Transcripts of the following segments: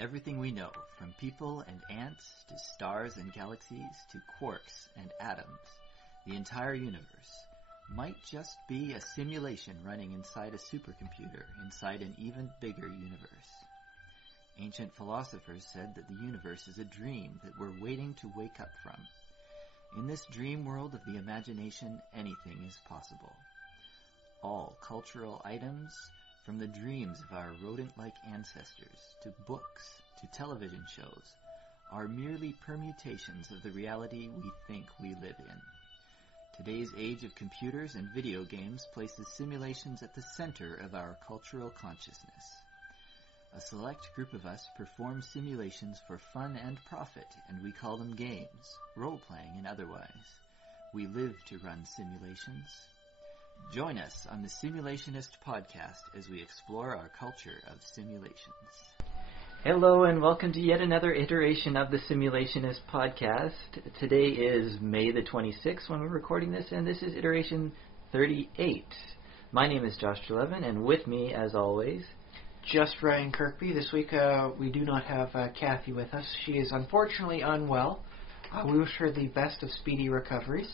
Everything we know, from people and ants to stars and galaxies to quarks and atoms, the entire universe, might just be a simulation running inside a supercomputer inside an even bigger universe. Ancient philosophers said that the universe is a dream that we're waiting to wake up from. In this dream world of the imagination, anything is possible. All cultural items, from the dreams of our rodent-like ancestors, to books, to television shows, are merely permutations of the reality we think we live in. Today's age of computers and video games places simulations at the center of our cultural consciousness. A select group of us perform simulations for fun and profit, and we call them games, role-playing and otherwise. We live to run simulations. Join us on the Simulationist podcast as we explore our culture of simulations. Hello and welcome to yet another iteration of the Simulationist podcast. Today is May the 26th when we're recording this, and this is iteration 38. My name is Josh Trelevin, and with me, as always, just Ryan Kirkby. This week we do not have Kathy with us. She is unfortunately unwell. We wish her the best of speedy recoveries.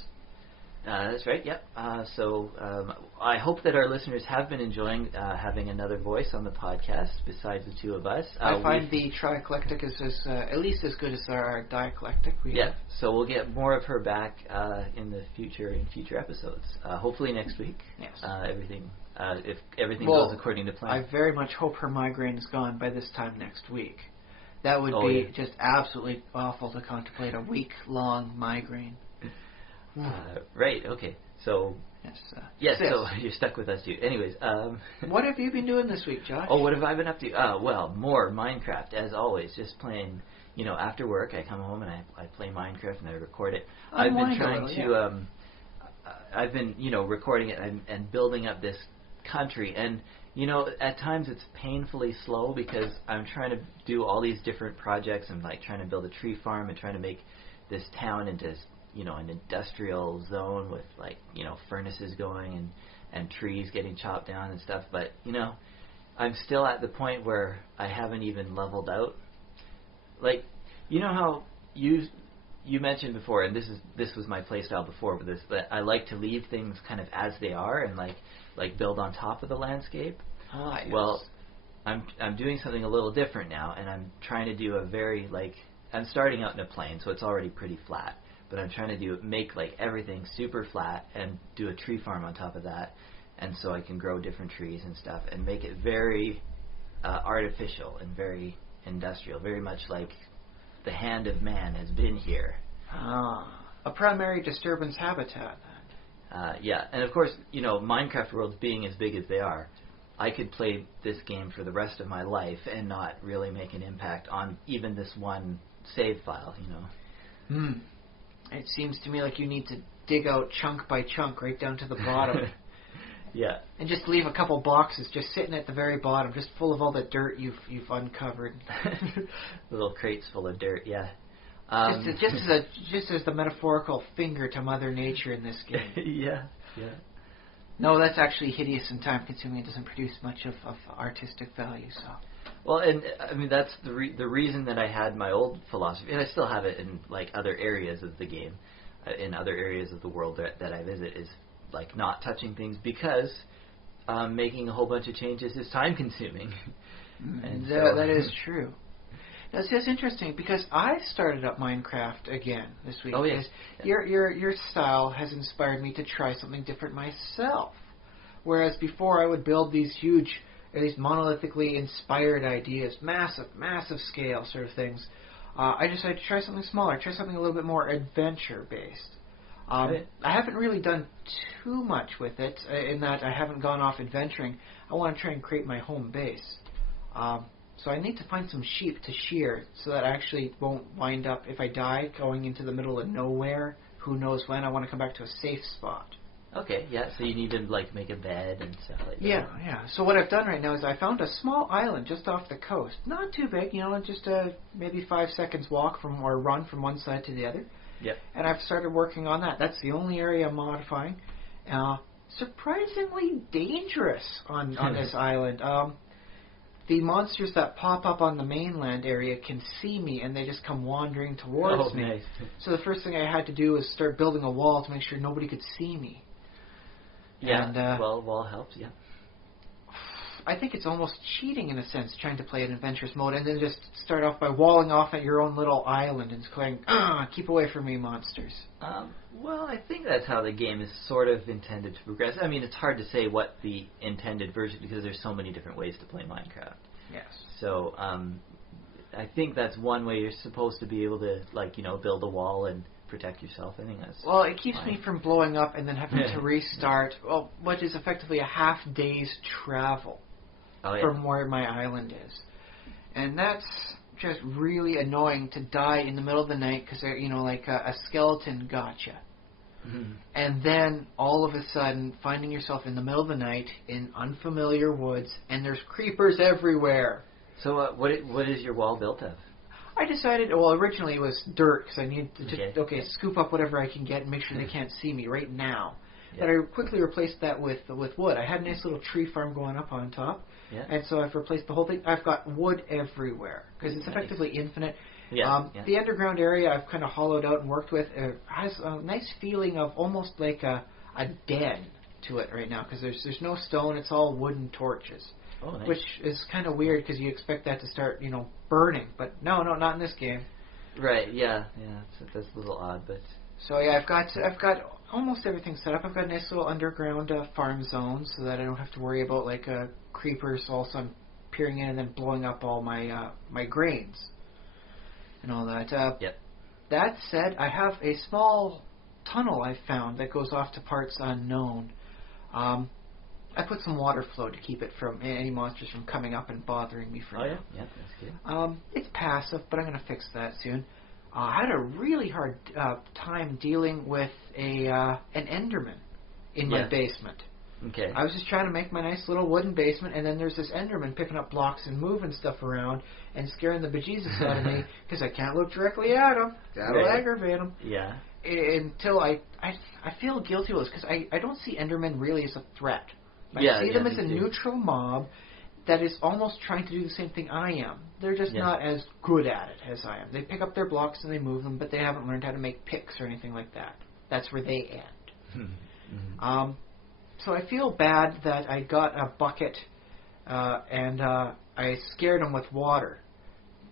That's right, yep. I hope that our listeners have been enjoying having another voice on the podcast besides the two of us. I find the trieclectic is at least as good as our dialectic we have. So we'll get more of her back in future episodes. Hopefully next week. Yes. If everything goes according to plan. I very much hope her migraine is gone by this time next week. That would be just absolutely awful to contemplate, a week-long migraine. Right, okay. So, so you're stuck with us too. Anyways. What have you been doing this week, Josh? Oh, what have I been up to? More Minecraft, as always. Just playing, after work, I come home and I play Minecraft and I record it. I've been recording it and building up this country. And, at times it's painfully slow because I'm trying to do all these different projects and, trying to build a tree farm and trying to make this town into an industrial zone with furnaces going and trees getting chopped down and stuff. But I'm still at the point where I haven't even leveled out. How you mentioned before, and this was my playstyle before with this, but I like to leave things kind of as they are and like build on top of the landscape. Yes. Well, I'm doing something a little different now, and I'm trying to do I'm starting out in a plain, so it's already pretty flat. But I'm trying to make everything super flat and do a tree farm on top of that, and so I can grow different trees and stuff and make it very artificial and very industrial, very much like the hand of man has been here. A primary disturbance habitat. And of course, Minecraft worlds being as big as they are, I could play this game for the rest of my life and not really make an impact on even this one save file, It seems to me like you need to dig out chunk by chunk right down to the bottom. Yeah. And just leave a couple boxes just sitting at the very bottom, just full of all the dirt you've uncovered. Little crates full of dirt, yeah. Just as the metaphorical finger to Mother Nature in this game. Yeah. No, that's actually hideous and time-consuming. It doesn't produce much of artistic value, so... Well, and I mean that's the reason that I had my old philosophy, and I still have it in other areas of the game, in other areas of the world that I visit, is not touching things because making a whole bunch of changes is time consuming. And that is true. That's just interesting because I started up Minecraft again this week. Oh yes. Your style has inspired me to try something different myself, whereas before I would build these huge, at least monolithically inspired ideas, massive scale sort of things. I decided to try something smaller, try something a little bit more adventure-based. I haven't really done too much with it, in that I haven't gone off adventuring. I want to try and create my home base. So I need to find some sheep to shear so that I actually won't wind up, if I die, going into the middle of nowhere. Who knows when. I want to come back to a safe spot. Okay, yeah, so you need to make a bed and stuff like that. Yeah. So what I've done right now is I found a small island just off the coast. Not too big, just maybe 5 seconds walk or run from one side to the other. Yep. And I've started working on that. That's the only area I'm modifying. Surprisingly dangerous on this island. the monsters that pop up on the mainland area can see me, and they just come wandering towards me. Nice. So the first thing I had to do was start building a wall to make sure nobody could see me. Yeah, And, wall helps, yeah. I think it's almost cheating in a sense, trying to play an adventurous mode, and then just start off by walling off at your own little island and going, keep away from me, monsters. Well, I think that's how the game is sort of intended to progress. I mean, it's hard to say what the intended version, because there's so many different ways to play Minecraft. Yes. So, I think that's one way you're supposed to be able to, build a wall and protect yourself. I think that's Well, it keeps fine. me from blowing up and then having to restart, what is effectively a half day's travel from where my island is. And that's just really annoying to die in the middle of the night because, like a skeleton gotcha. Mm-hmm. And then all of a sudden finding yourself in the middle of the night in unfamiliar woods and there's creepers everywhere. So what is your wall built of? I decided, originally it was dirt because I need to scoop up whatever I can get and make sure they can't see me right now. Yeah. But I quickly replaced that with wood. I had a nice little tree farm going up on top. Yeah. And so I've replaced the whole thing. I've got wood everywhere because it's effectively infinite. Yeah, The underground area I've kind of hollowed out and worked with has a nice feeling of almost like a den to it right now because there's no stone. It's all wooden torches. Oh, nice. Which is kind of weird because you expect that to start, burning. But no, not in this game. Right, yeah. That's a little odd, but... So yeah, I've got almost everything set up. I've got a nice little underground farm zone so that I don't have to worry about creepers all of a sudden peering in and then blowing up all my grains and all that. Yep. That said, I have a small tunnel I've found that goes off to parts unknown. I put some water flow to keep it from any monsters from coming up and bothering me for now. Yeah, that's good. It's passive, but I'm going to fix that soon. I had a really hard time dealing with an Enderman in my basement. Okay. I was just trying to make my nice little wooden basement, and then there's this Enderman picking up blocks and moving stuff around and scaring the bejesus out of me because I can't look directly at him. That'll aggravate him. Yeah. Until I feel guilty with this because I don't see Endermen really as a threat. I see them as a neutral mob that is almost trying to do the same thing I am. They're just not as good at it as I am. They pick up their blocks and they move them, but they haven't learned how to make picks or anything like that. That's where they end. Mm-hmm. So I feel bad that I got a bucket and I scared him with water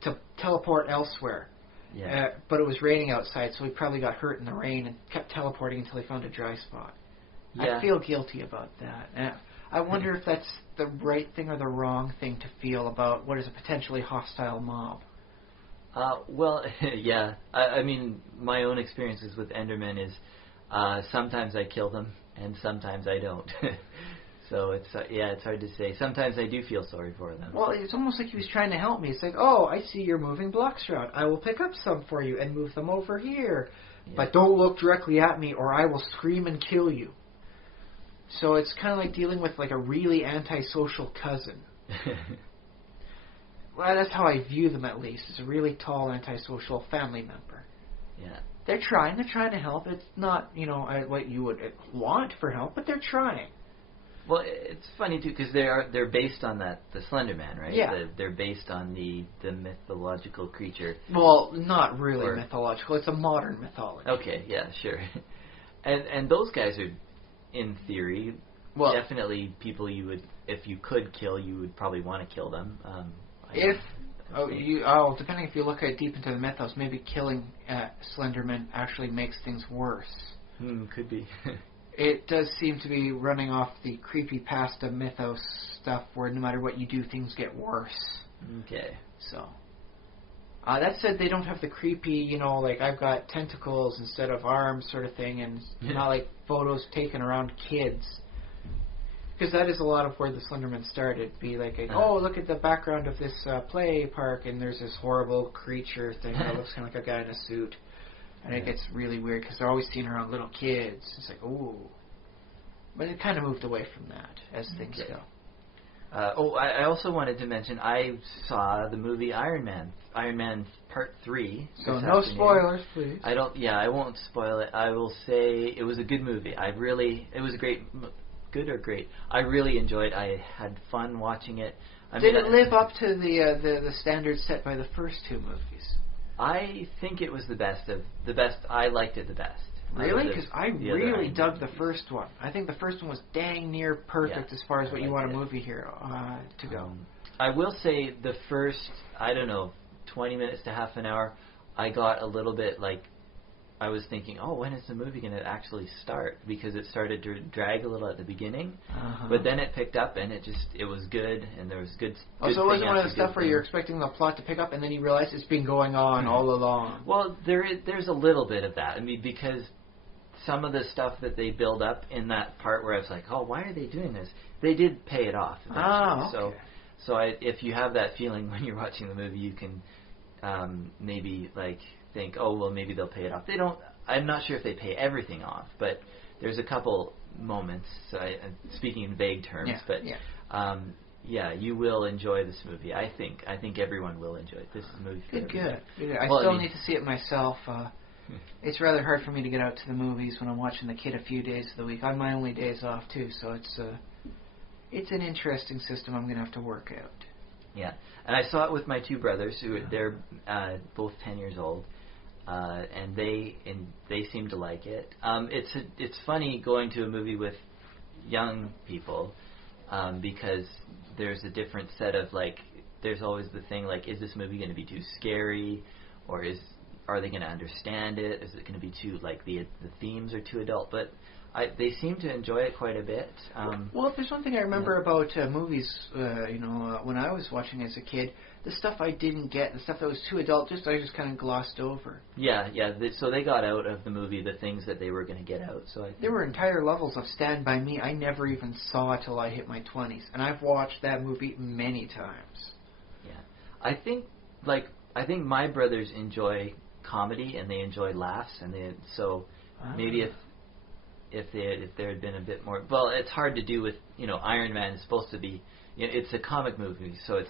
to teleport elsewhere. Yeah. But it was raining outside, so he probably got hurt in the rain and kept teleporting until he found a dry spot. Yeah. I feel guilty about that. And I wonder if that's the right thing or the wrong thing to feel about what is a potentially hostile mob. Well, yeah. I mean, my own experiences with Endermen is sometimes I kill them and sometimes I don't. So it's hard to say. Sometimes I do feel sorry for them. Well, it's almost like he was trying to help me. It's like, I see you're moving blocks around. I will pick up some for you and move them over here. Yeah. But don't look directly at me or I will scream and kill you. So it's kind of like dealing with a really antisocial cousin. Well, that's how I view them at least. It's a really tall antisocial family member. Yeah. They're trying to help. It's not, what you would want for help, but they're trying. Well, it's funny too because they're based on the Slender Man, right? Yeah. They're based on the mythological creature. Well, not really mythological. It's a modern mythology. Okay, yeah, sure. And those guys are, in theory, definitely people you would, if you could kill, you would probably want to kill them. Depending if you look deep into the mythos, maybe killing Slenderman actually makes things worse. Could be. It does seem to be running off the creepypasta mythos stuff where no matter what you do, things get worse. Okay. So, that said, they don't have the creepy, I've got tentacles instead of arms sort of thing, and not like photos taken around kids. Because that is a lot of where the Slenderman started. Be like, look at the background of this play park, and there's this horrible creature thing that looks kind of like a guy in a suit. And it gets really weird because they're always seen around little kids. It's like, ooh. But it kind of moved away from that as things go. I also wanted to mention I saw the movie Iron Man Part 3. So no spoilers, please. I won't spoil it. I will say it was a good movie. It was a great, good or great. I really enjoyed it. I had fun watching it. Did it live up to the standards set by the first two movies? I think it was the best. I liked it the best. Really? Because I really dug the first one. I think the first one was dang near perfect as far as what you want a movie hero to go. I will say the first, 20 minutes to half an hour, I got a little bit like, I was thinking, when is the movie going to actually start? Because it started to drag a little at the beginning, but then it picked up and it was good, and there was good. So it wasn't one of the stuff where you're expecting the plot to pick up and then you realize it's been going on all along. Well, there's a little bit of that. I mean, because some of the stuff that they build up in that part where I was like, why are they doing this? They did pay it off eventually. Okay. So if you have that feeling when you're watching the movie, you can maybe like think, maybe they'll pay it off. They don't. I'm not sure if they pay everything off, but there's a couple moments. Speaking in vague terms, you will enjoy this movie. I think everyone will enjoy it. This movie. Good. I still need to see it myself. It's rather hard for me to get out to the movies when I'm watching the kid a few days of the week. On my only days off too, so it's an interesting system I'm going to have to work out. Yeah, and I saw it with my two brothers, who they're both 10 years old, and they seem to like it. It's funny going to a movie with young people because there's a different set of there's always the thing is this movie going to be too scary, or are they going to understand it? Is it going to be too the themes are too adult? But they seem to enjoy it quite a bit. Well, if there's one thing I remember about movies, when I was watching as a kid, the stuff I didn't get, the stuff that was too adult, I just kind of glossed over. Yeah. So they got out of the movie the things that they were going to get out. There were entire levels of Stand By Me I never even saw till I hit my 20s, and I've watched that movie many times. Yeah, I think my brothers enjoy comedy and they enjoy laughs, and maybe if there had been a bit more. Well, it's hard to do with Iron Man is supposed to be it's a comic movie, so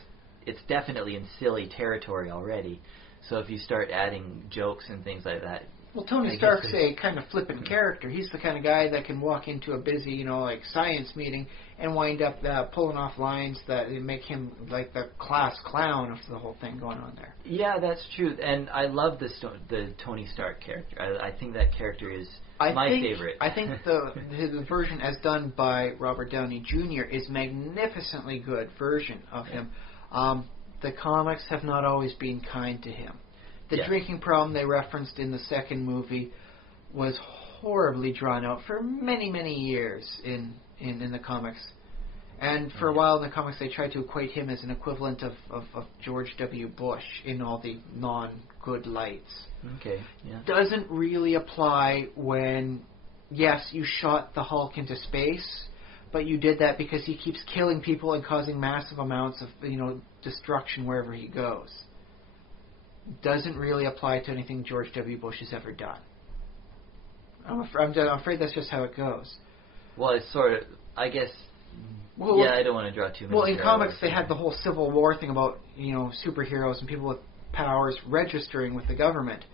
it's definitely in silly territory already. So if you start adding jokes and things like that. Well, Tony Stark's a kind of flippant character. He's the kind of guy that can walk into a busy, science meeting and wind up pulling off lines that make him like the class clown of the whole thing going on there. Yeah, that's true. And I love the Tony Stark character. I think that character is my favorite. I think the version as done by Robert Downey Jr. is magnificently good version of him. The comics have not always been kind to him. The drinking problem they referenced in the second movie was horribly drawn out for many, many years in the comics. And for a while in the comics they tried to equate him as an equivalent of George W. Bush in all the non-good lights. Okay, yeah. Doesn't really apply when, yes, you shot the Hulk into space, but you did that because he keeps killing people and causing massive amounts of, destruction wherever he goes. Doesn't really apply to anything George W. Bush has ever done. I'm afraid that's just how it goes. Well, it's sort of, I guess. I don't want to draw too many. Well, in comics, they had the whole Civil War thing about superheroes and people with powers registering with the government,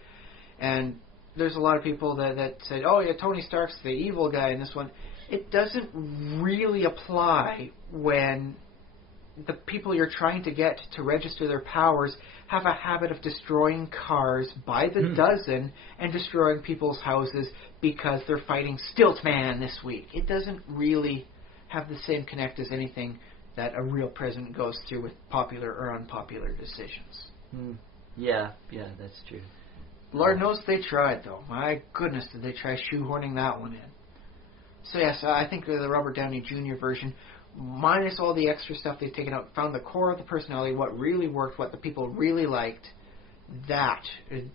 and there's a lot of people that said, "Oh yeah, Tony Stark's the evil guy in this one." It doesn't really apply when the people you're trying to get to register their powers have a habit of destroying cars by the dozen and destroying people's houses because they're fighting Stiltman this week. It doesn't really have the same connect as anything that a real president goes through with popular or unpopular decisions. Yeah, that's true. Lord knows they tried, though. My goodness, did they try shoehorning that one in. So yes, I think the Robert Downey Jr. version, minus all the extra stuff they've taken out, found the core of the personality, what really worked, what the people really liked.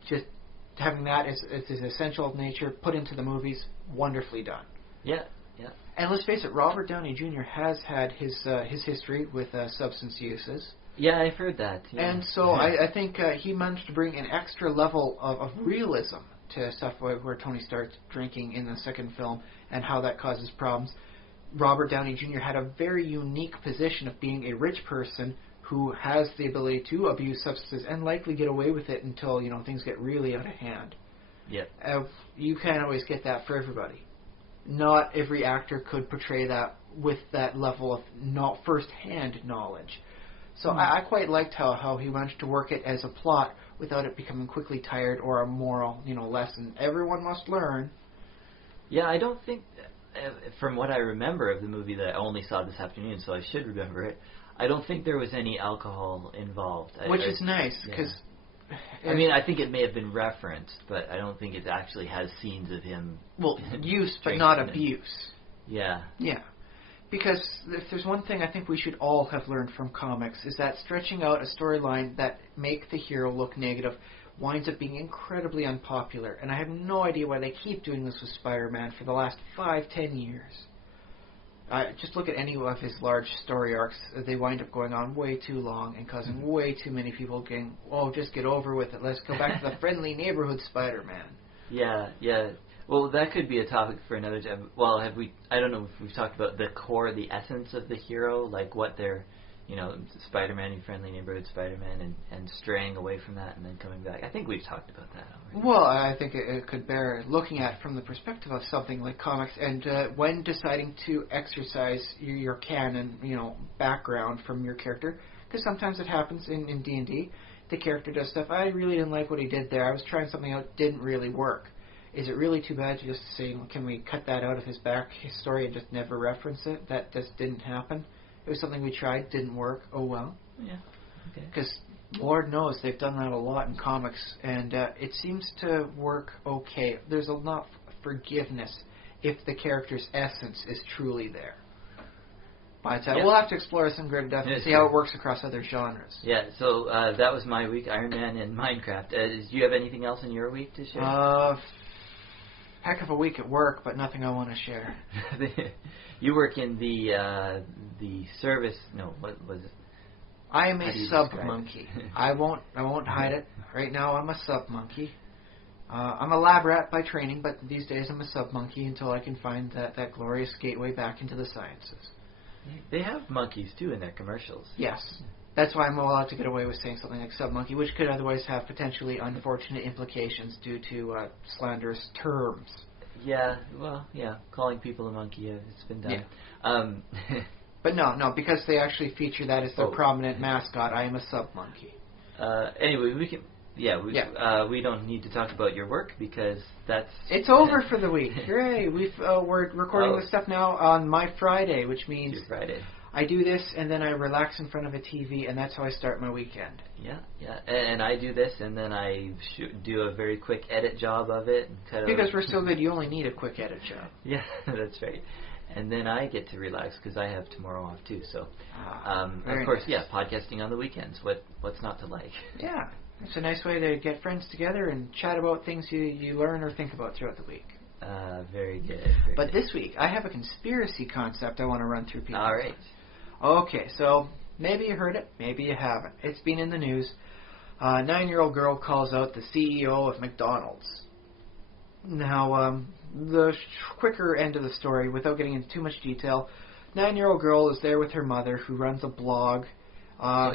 Just having that as essential nature put into the movies, wonderfully done. Yeah. And let's face it, Robert Downey Jr. has had his history with substance uses. Yeah, I've heard that. Yeah. And so I think he managed to bring an extra level of realism to stuff where Tony starts drinking in the second film and how that causes problems. Robert Downey Jr. had a very unique position of being a rich person who has the ability to abuse substances and likely get away with it until things get really out of hand. Yeah. You can't always get that for everybody. Not every actor could portray that with that level of not first-hand knowledge. So I quite liked how he managed to work it as a plot without it becoming quickly tired or a moral, lesson. Everyone must learn. Yeah, I don't think, from what I remember of the movie that I only saw this afternoon, so I should remember it, I don't think there was any alcohol involved. Which is nice, because... I mean, I think it may have been referenced, but I don't think it actually has scenes of him... Well, use, but not abuse. Yeah. Yeah. Because if there's one thing I think we should all have learned from comics, is that stretching out a storyline that make the hero look negative winds up being incredibly unpopular. And I have no idea why they keep doing this with Spider-Man for the last 5-10 years. Just look at any of his large story arcs. They wind up going on way too long and causing way too many people getting, just get over with it. Let's go back to the friendly neighborhood Spider-Man. Yeah. Well, that could be a topic for another time. Well, I don't know if we've talked about the core, the essence of the hero, like what they're, Spider-Man, your friendly neighborhood Spider-Man, and straying away from that and then coming back. I think we've talked about that already. Well, I think it could bear looking at from the perspective of something like comics, and when deciding to exercise your canon, background from your character, because sometimes it happens in D&D. The character does stuff, I really didn't like what he did there. I was trying something out, didn't really work. Is it really too bad to just say, can we cut that out of his story and just never reference it? That just didn't happen. It was something we tried, didn't work. Oh well. Yeah. Okay. Because Lord knows they've done that a lot in comics, and it seems to work okay. There's a lot of forgiveness if the character's essence is truly there. But we'll have to explore this in greater depth and see how it works across other genres. Yeah, so that was my week, Iron Man and Minecraft. Do you have anything else in your week to share? Heck of a week at work, but nothing I want to share. You work in the service. No, what was it? I am a sub monkey. I won't hide it. Right now, I'm a sub monkey. I'm a lab rat by training, but these days I'm a sub monkey until I can find that glorious gateway back into the sciences. They have monkeys too in their commercials. Yes. That's why I'm allowed to get away with saying something like sub-monkey, which could otherwise have potentially unfortunate implications due to slanderous terms. Yeah, well, calling people a monkey, it's been done. Yeah. But no, because they actually feature that as their prominent mascot, I am a sub-monkey. Anyway, we can... we don't need to talk about your work because that's... It's over for the week. Hooray! We're recording this stuff now on my Friday, which means... Your Friday. I do this, and then I relax in front of a TV, and that's how I start my weekend. Yeah. And I do this, and then I do a very quick edit job of it. Because we're so good, you only need a quick edit job. Yeah, that's right. And then I get to relax because I have tomorrow off too. So, of course, nice. Podcasting on the weekends. What's not to like? Yeah, it's a nice way to get friends together and chat about things you learn or think about throughout the week. Very good. But this week, I have a conspiracy concept I want to run through people. All right. Okay, so maybe you heard it, maybe you haven't. It's been in the news. A 9-year-old girl calls out the CEO of McDonald's. Now, the quicker end of the story, without getting into too much detail, 9-year-old girl is there with her mother, who runs a blog.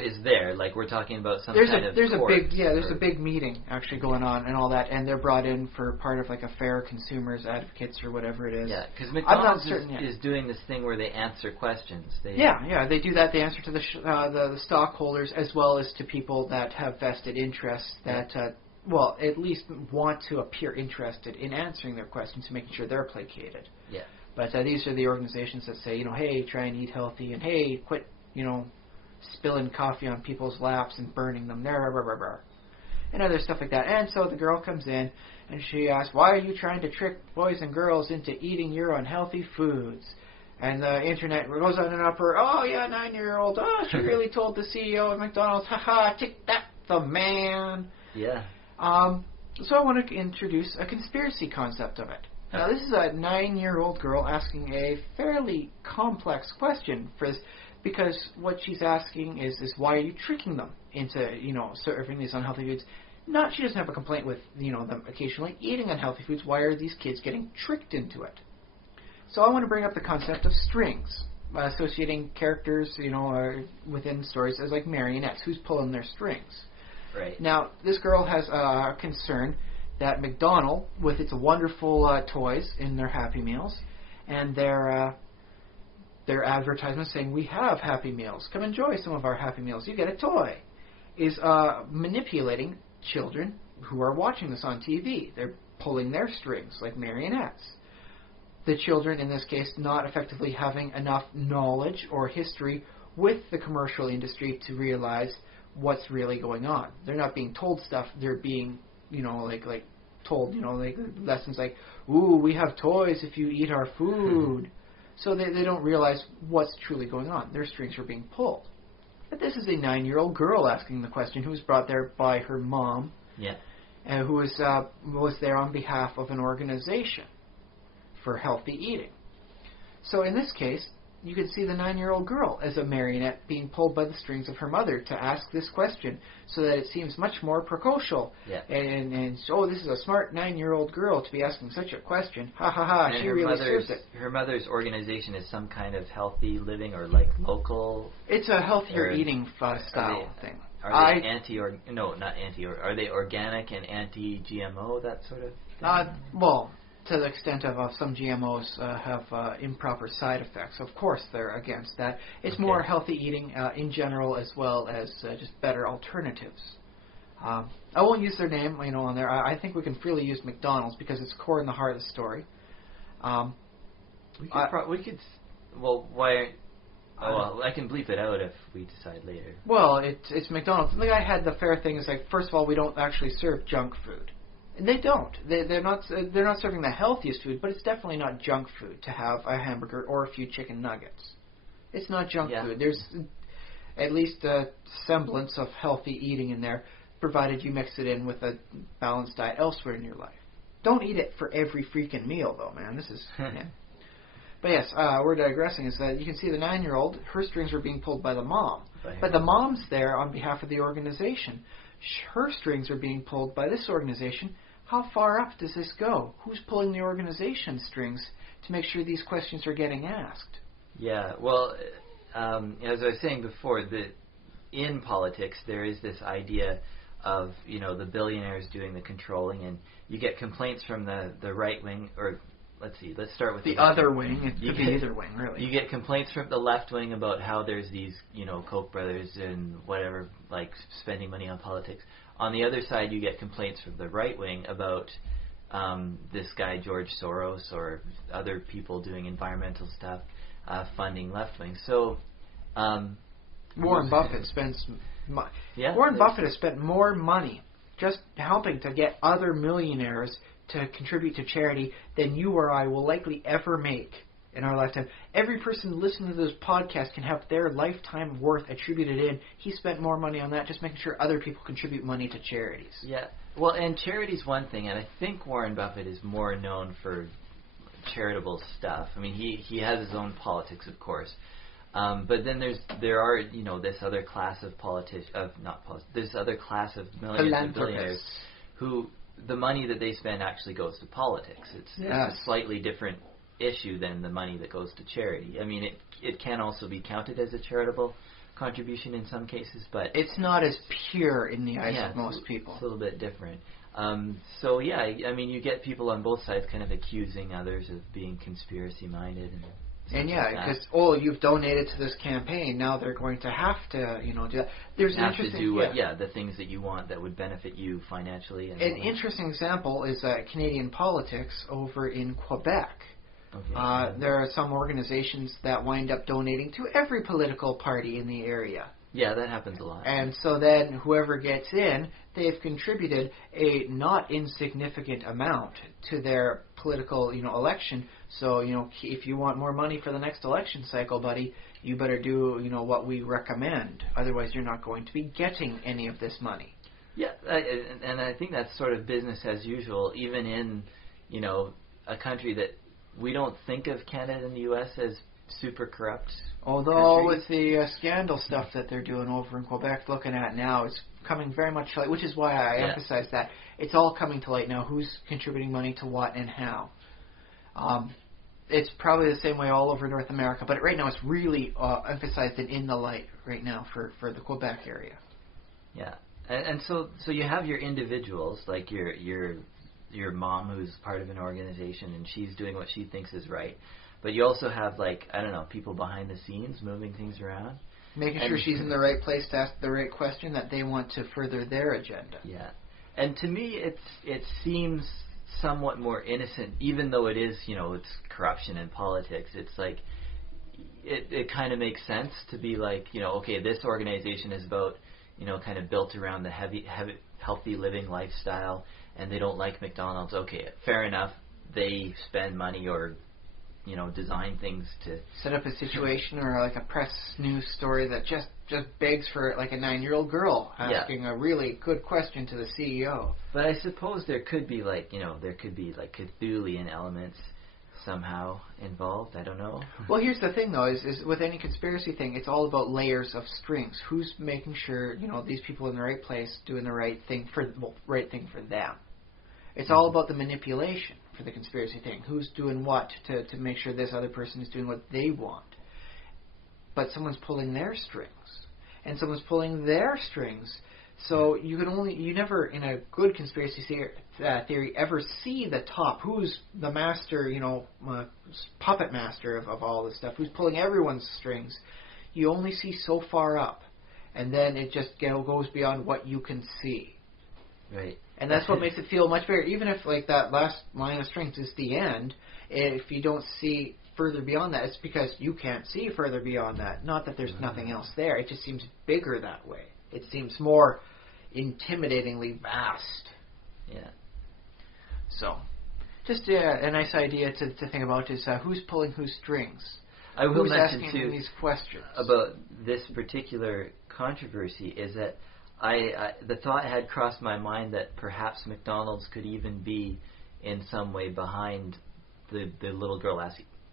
Is there, like we're talking about some kind of there's a big meeting actually going on and all that, and they're brought in for part of like a fair consumers advocates or whatever it is. Yeah, because McDonald's is doing this thing where they answer questions. They do that. They answer to the stockholders as well as to people that have vested interests that at least want to appear interested in answering their questions and making sure they're placated. Yeah. But these are the organizations that say, hey, try and eat healthy, and hey, quit, spilling coffee on people's laps and burning them there, and other stuff like that. And so the girl comes in and she asks, why are you trying to trick boys and girls into eating your unhealthy foods? And the internet goes on and up her, 9-year-old, she really told the CEO of McDonald's, tick that the man. Yeah. So I want to introduce a conspiracy concept of it. Now this is a 9-year-old girl asking a fairly complex question because what she's asking is why are you tricking them into, serving these unhealthy foods? She doesn't have a complaint with, them occasionally eating unhealthy foods. Why are these kids getting tricked into it? So I want to bring up the concept of strings, associating characters, within stories as like marionettes. Who's pulling their strings? Right. Now, this girl has a concern that McDonald's, with its wonderful toys in their Happy Meals, and their their advertisements saying, we have Happy Meals. Come enjoy some of our Happy Meals. You get a toy. Is manipulating children who are watching this on TV. They're pulling their strings like marionettes. The children, in this case, not effectively having enough knowledge or history with the commercial industry to realize what's really going on. They're not being told stuff. They're being, like told, like lessons like, ooh, we have toys if you eat our food. So they don't realize what's truly going on. Their strings are being pulled. But this is a 9-year-old girl asking the question, who was brought there by her mom, who was there on behalf of an organization for healthy eating. So in this case, you can see the 9-year-old girl as a marionette being pulled by the strings of her mother to ask this question, so that it seems much more precocial. And so this is a smart 9-year-old girl to be asking such a question. Ha ha ha! And she really serves it. Her mother's organization is some kind of healthy living or like local. It's a healthier eating style thing. Are they are they organic and anti-GMO, that sort of thing? Well, to the extent of some GMOs have improper side effects. Of course, they're against that. It's more healthy eating in general, as well as just better alternatives. I won't use their name, on there. I think we can freely use McDonald's because it's core in the heart of the story. We could. Well, why? Well, I can bleep it out if we decide later. Well, it's McDonald's. The guy had the fair thing. Is like, first of all, we don't actually serve junk food. They don't. They're not serving the healthiest food, but it's definitely not junk food to have a hamburger or a few chicken nuggets. It's not junk food. There's at least a semblance of healthy eating in there, provided you mix it in with a balanced diet elsewhere in your life. Don't eat it for every freaking meal, though, man. This is... But yes, we're digressing. Is that you can see the 9-year-old, her strings are being pulled by the mom. But the mom's there on behalf of the organization. Her strings are being pulled by this organization. How far up does this go? Who's pulling the organization strings to make sure these questions are getting asked? Yeah, well, as I was saying before, in politics there is this idea of, the billionaires doing the controlling, and you get complaints from the right wing, or let's start with the other wing. It could be either wing, really. You get complaints from the left wing about how there's these, Koch brothers and whatever, like spending money on politics. On the other side, you get complaints from the right wing about this guy George Soros or other people doing environmental stuff, funding left wing. So Warren Buffett spends. Warren Buffett has spent more money just helping to get other millionaires to contribute to charity than you or I will likely ever make in our lifetime. Every person listening to this podcast can have their lifetime worth attributed in. He spent more money on that, just making sure other people contribute money to charities. Yeah, well, and charity's one thing, and I think Warren Buffett is more known for charitable stuff. I mean, he has his own politics, of course, but then there are this other class of this other class of millionaires and billionaires who the money that they spend actually goes to politics. It's a slightly different issue than the money that goes to charity. I mean, it can also be counted as a charitable contribution in some cases, but it's not as pure in the eyes of most people. It's a little bit different. So yeah, I mean, you get people on both sides kind of accusing others of being conspiracy minded and because you've donated to this campaign, now they're going to have to do that. There's have to do the things that you want that would benefit you financially. And an interesting example is Canadian politics over in Quebec. Okay. There are some organizations that wind up donating to every political party in the area. Yeah, that happens a lot. And so then whoever gets in, they've contributed a not insignificant amount to their political, election. So, if you want more money for the next election cycle, buddy, you better do, what we recommend. Otherwise, you're not going to be getting any of this money. Yeah, and I think that's sort of business as usual, even in, a country that we don't think of Canada and the U.S. as super corrupt. Although with the scandal stuff that they're doing over in Quebec, looking at now, it's coming very much to light, which is why I emphasize that. It's all coming to light now, who's contributing money to what and how. It's probably the same way all over North America, but right now it's really emphasized and in the light right now for the Quebec area. Yeah, and so you have your individuals, like your mom who's part of an organization and she's doing what she thinks is right. but you also have, like, I don't know, people behind the scenes moving things around. Making sure she's in the right place to ask the right question that they want to further their agenda. Yeah. And to me, it seems somewhat more innocent, even though it is, it's corruption and politics. It's like, it kind of makes sense to be like, okay, this organization is about, kind of built around the healthy living lifestyle, and they don't like McDonald's. Okay, fair enough. They spend money or, design things to set up a situation or like a press news story that just begs for like a 9-year-old girl asking a really good question to the CEO. But I suppose there could be like, Cthulhian elements somehow involved. I don't know. Well, here's the thing though, is with any conspiracy thing, it's all about layers of strings. Who's making sure, these people in the right place doing the right thing for them. It's all about the manipulation for the conspiracy thing. Who's doing what to make sure this other person is doing what they want. But someone's pulling their strings. And someone's pulling their strings. So you never, in a good conspiracy theory, ever see the top. Who's the master, puppet master of all this stuff. Who's pulling everyone's strings. You only see so far up. And then it just goes beyond what you can see. Right. And that's what makes it feel much better. Even if like that last line of strings is the end, if you don't see further beyond that, it's because you can't see further beyond that. Not that there's nothing else there. It just seems bigger that way. It seems more intimidatingly vast. Yeah. So, just a nice idea to think about is who's pulling whose strings. I will who's mention asking too these questions about this particular controversy is that the thought had crossed my mind that perhaps McDonald's could even be in some way behind the little girl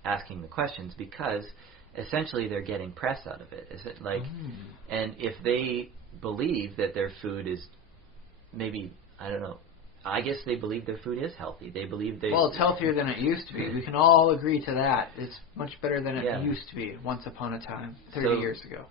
asking the questions, because essentially they're getting press out of it. Is it like, and if they believe that their food is maybe, I don't know, I guess they believe their food is healthy. They believe Well, it's healthier than it used to be. We can all agree to that. It's much better than it used to be once upon a time, 30 years ago.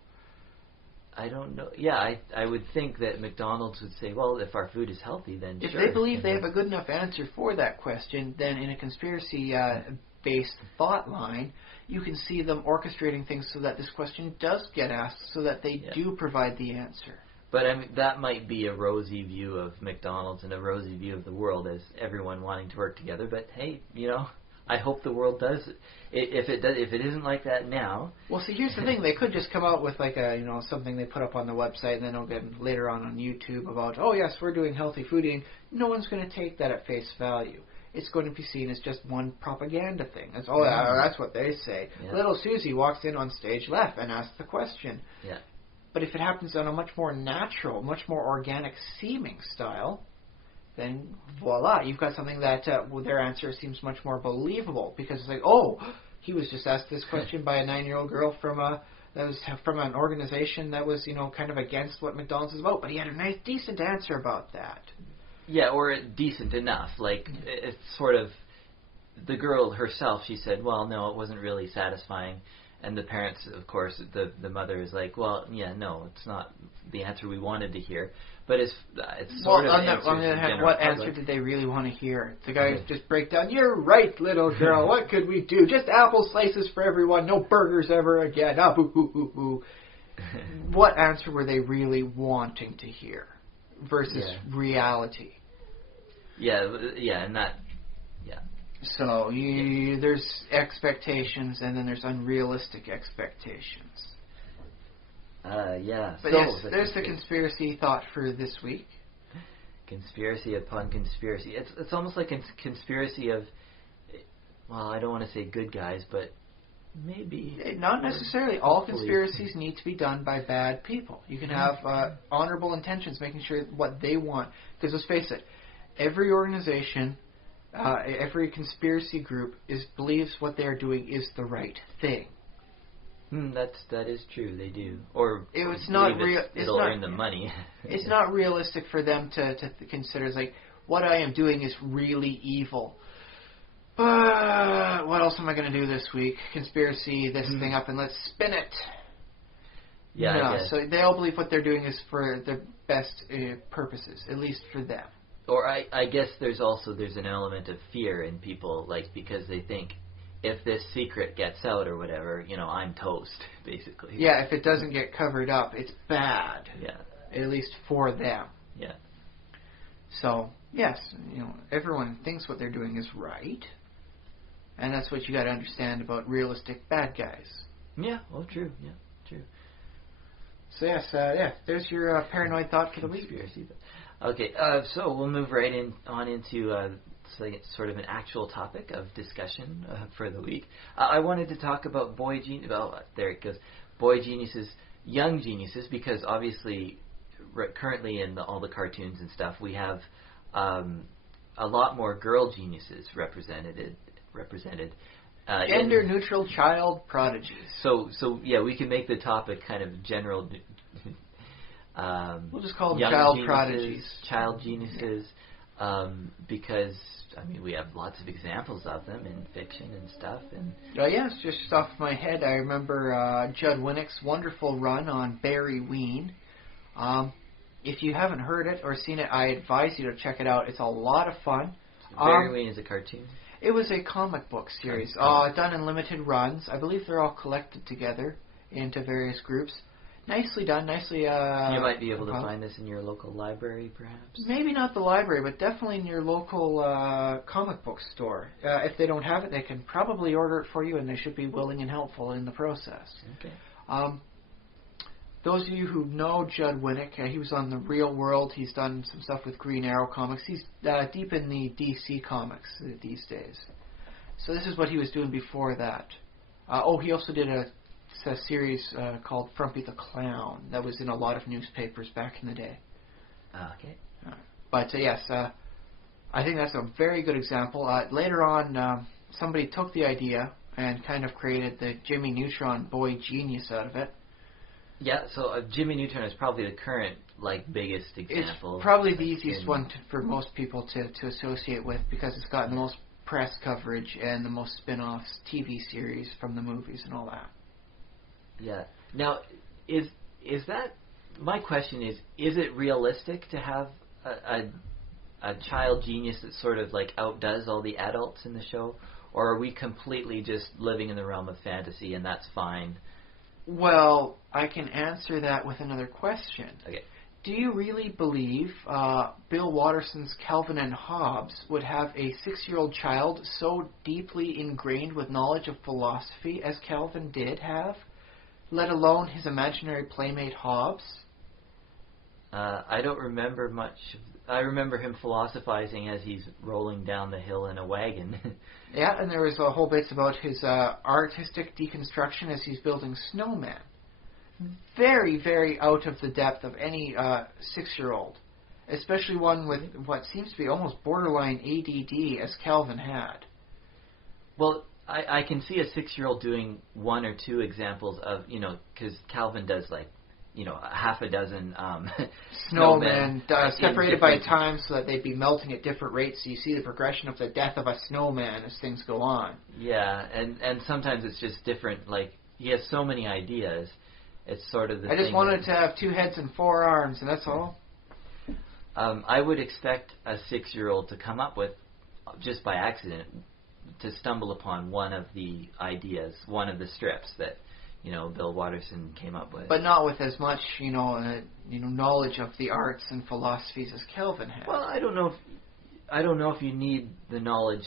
I don't know. Yeah, I would think that McDonald's would say, well, if our food is healthy, then if sure. If they believe they have a good enough answer for that question, then in a conspiracy-based thought line, you can see them orchestrating things so that this question does get asked, so that they do provide the answer. But I mean, that might be a rosy view of McDonald's and a rosy view of the world as everyone wanting to work together. But hey, I hope the world does. If it isn't like that now. Well, see, here's the thing: they could just come out with like a something they put up on the website, and then it'll get later on YouTube about, oh yes, we're doing healthy food eating. No one's going to take that at face value. It's going to be seen as just one propaganda thing. That's that's what they say. Yeah. Little Susie walks in on stage left and asks the question. Yeah. But if it happens on a much more natural, much more organic seeming style, then voila, you've got something that their answer seems much more believable, because it's like, oh, he was just asked this question by a 9-year-old girl from an organization that was kind of against what McDonald's is about, but he had a nice, decent answer about that. Yeah, or decent enough. Like, it's sort of, the girl herself, she said, well, no, it wasn't really satisfying. And the parents, of course, the mother is like, well, yeah, no, it's not the answer we wanted to hear. But it's sort of on the other hand, what answer did they really want to hear? The guy just break down, you're right, little girl, what could we do? Just apple slices for everyone, no burgers ever again. Ah, boo, hoo, hoo, hoo. What answer were they really wanting to hear versus reality? Yeah, and that, yeah. So there's expectations, and then there's unrealistic expectations. Yeah. But yes, there's the conspiracy thought for this week. Conspiracy upon conspiracy. It's almost like a conspiracy of, well, I don't want to say good guys, but maybe... Not necessarily. All conspiracies need to be done by bad people. You can have honorable intentions, making sure what they want. Because let's face it, every organization... every conspiracy group believes what they are doing is the right thing. That is true. They do, or it's not real. It'll earn them money. It's not realistic for them to consider. It's like, what I am doing is really evil. But what else am I going to do this week? Conspiracy this thing up and let's spin it. Yeah. No, so they all believe what they're doing is for the best purposes, at least for them. Or I guess there's an element of fear in people, like, because they think if this secret gets out or whatever, I'm toast, basically. Yeah, if it doesn't get covered up, it's bad. Yeah. At least for them. Yeah. So, yes, everyone thinks what they're doing is right. And that's what you got to understand about realistic bad guys. Yeah, well, true. Yeah, true. So, yes, there's your paranoid thought for the week. Conspiracy. Okay, so we'll move on into sort of an actual topic of discussion for the week. I wanted to talk about boy geniuses, young geniuses, because obviously currently in all the cartoons and stuff, we have a lot more girl geniuses represented. Gender-neutral child prodigies. So yeah, we can make the topic kind of general. We'll just call them child geniuses, prodigies. Child geniuses, because we have lots of examples of them in fiction and stuff. And yes, just off my head, I remember Judd Winnick's wonderful run on Barry Ween. If you haven't heard it or seen it, I advise you to check it out. It's a lot of fun. Barry Ween is a cartoon? It was a comic book series, done in limited runs. I believe they're all collected together into various groups. Nicely done, nicely... you might be able to find this in your local library, perhaps? Maybe not the library, but definitely in your local comic book store. If they don't have it, they can probably order it for you, and they should be willing and helpful in the process. Okay. Those of you who know Judd Winnick, he was on The Real World. He's done some stuff with Green Arrow comics. He's deep in the DC comics these days. So this is what he was doing before that. He also did a series called Frumpy the Clown that was in a lot of newspapers back in the day. Okay. But yes, I think that's a very good example. Later on, somebody took the idea and kind of created the Jimmy Neutron boy genius out of it. Yeah, so Jimmy Neutron is probably the current biggest example. It's probably the easiest one for most people to associate with because it's gotten the most press coverage and the most spin-offs, TV series from the movies and all that. Yeah. Now, is that... My question is it realistic to have a child genius that sort of outdoes all the adults in the show? Or are we completely just living in the realm of fantasy and that's fine? Well, I can answer that with another question. Okay. Do you really believe Bill Watterson's Calvin and Hobbes would have a 6-year-old child so deeply ingrained with knowledge of philosophy as Calvin did have, let alone his imaginary playmate Hobbes? I don't remember much. I remember him philosophizing as he's rolling down the hill in a wagon. Yeah, and there was a whole bits about his artistic deconstruction as he's building snowmen. Very, very out of the depth of any 6-year-old, especially one with what seems to be almost borderline ADD as Calvin had. Well, I can see a 6-year-old doing one or two examples of, because Calvin does half a dozen snowmen separated by time so that they'd be melting at different rates, so you see the progression of the death of a snowman as things go on. Yeah, and sometimes it's just different, he has so many ideas. It's sort of the I just wanted to have 2 heads and 4 arms, and that's all. I would expect a 6-year-old to come up with, just by accident, to stumble upon one of the ideas, one of the strips that Bill Watterson came up with. But not with as much, knowledge of the arts and philosophies as Calvin had. Well, I don't know if you need the knowledge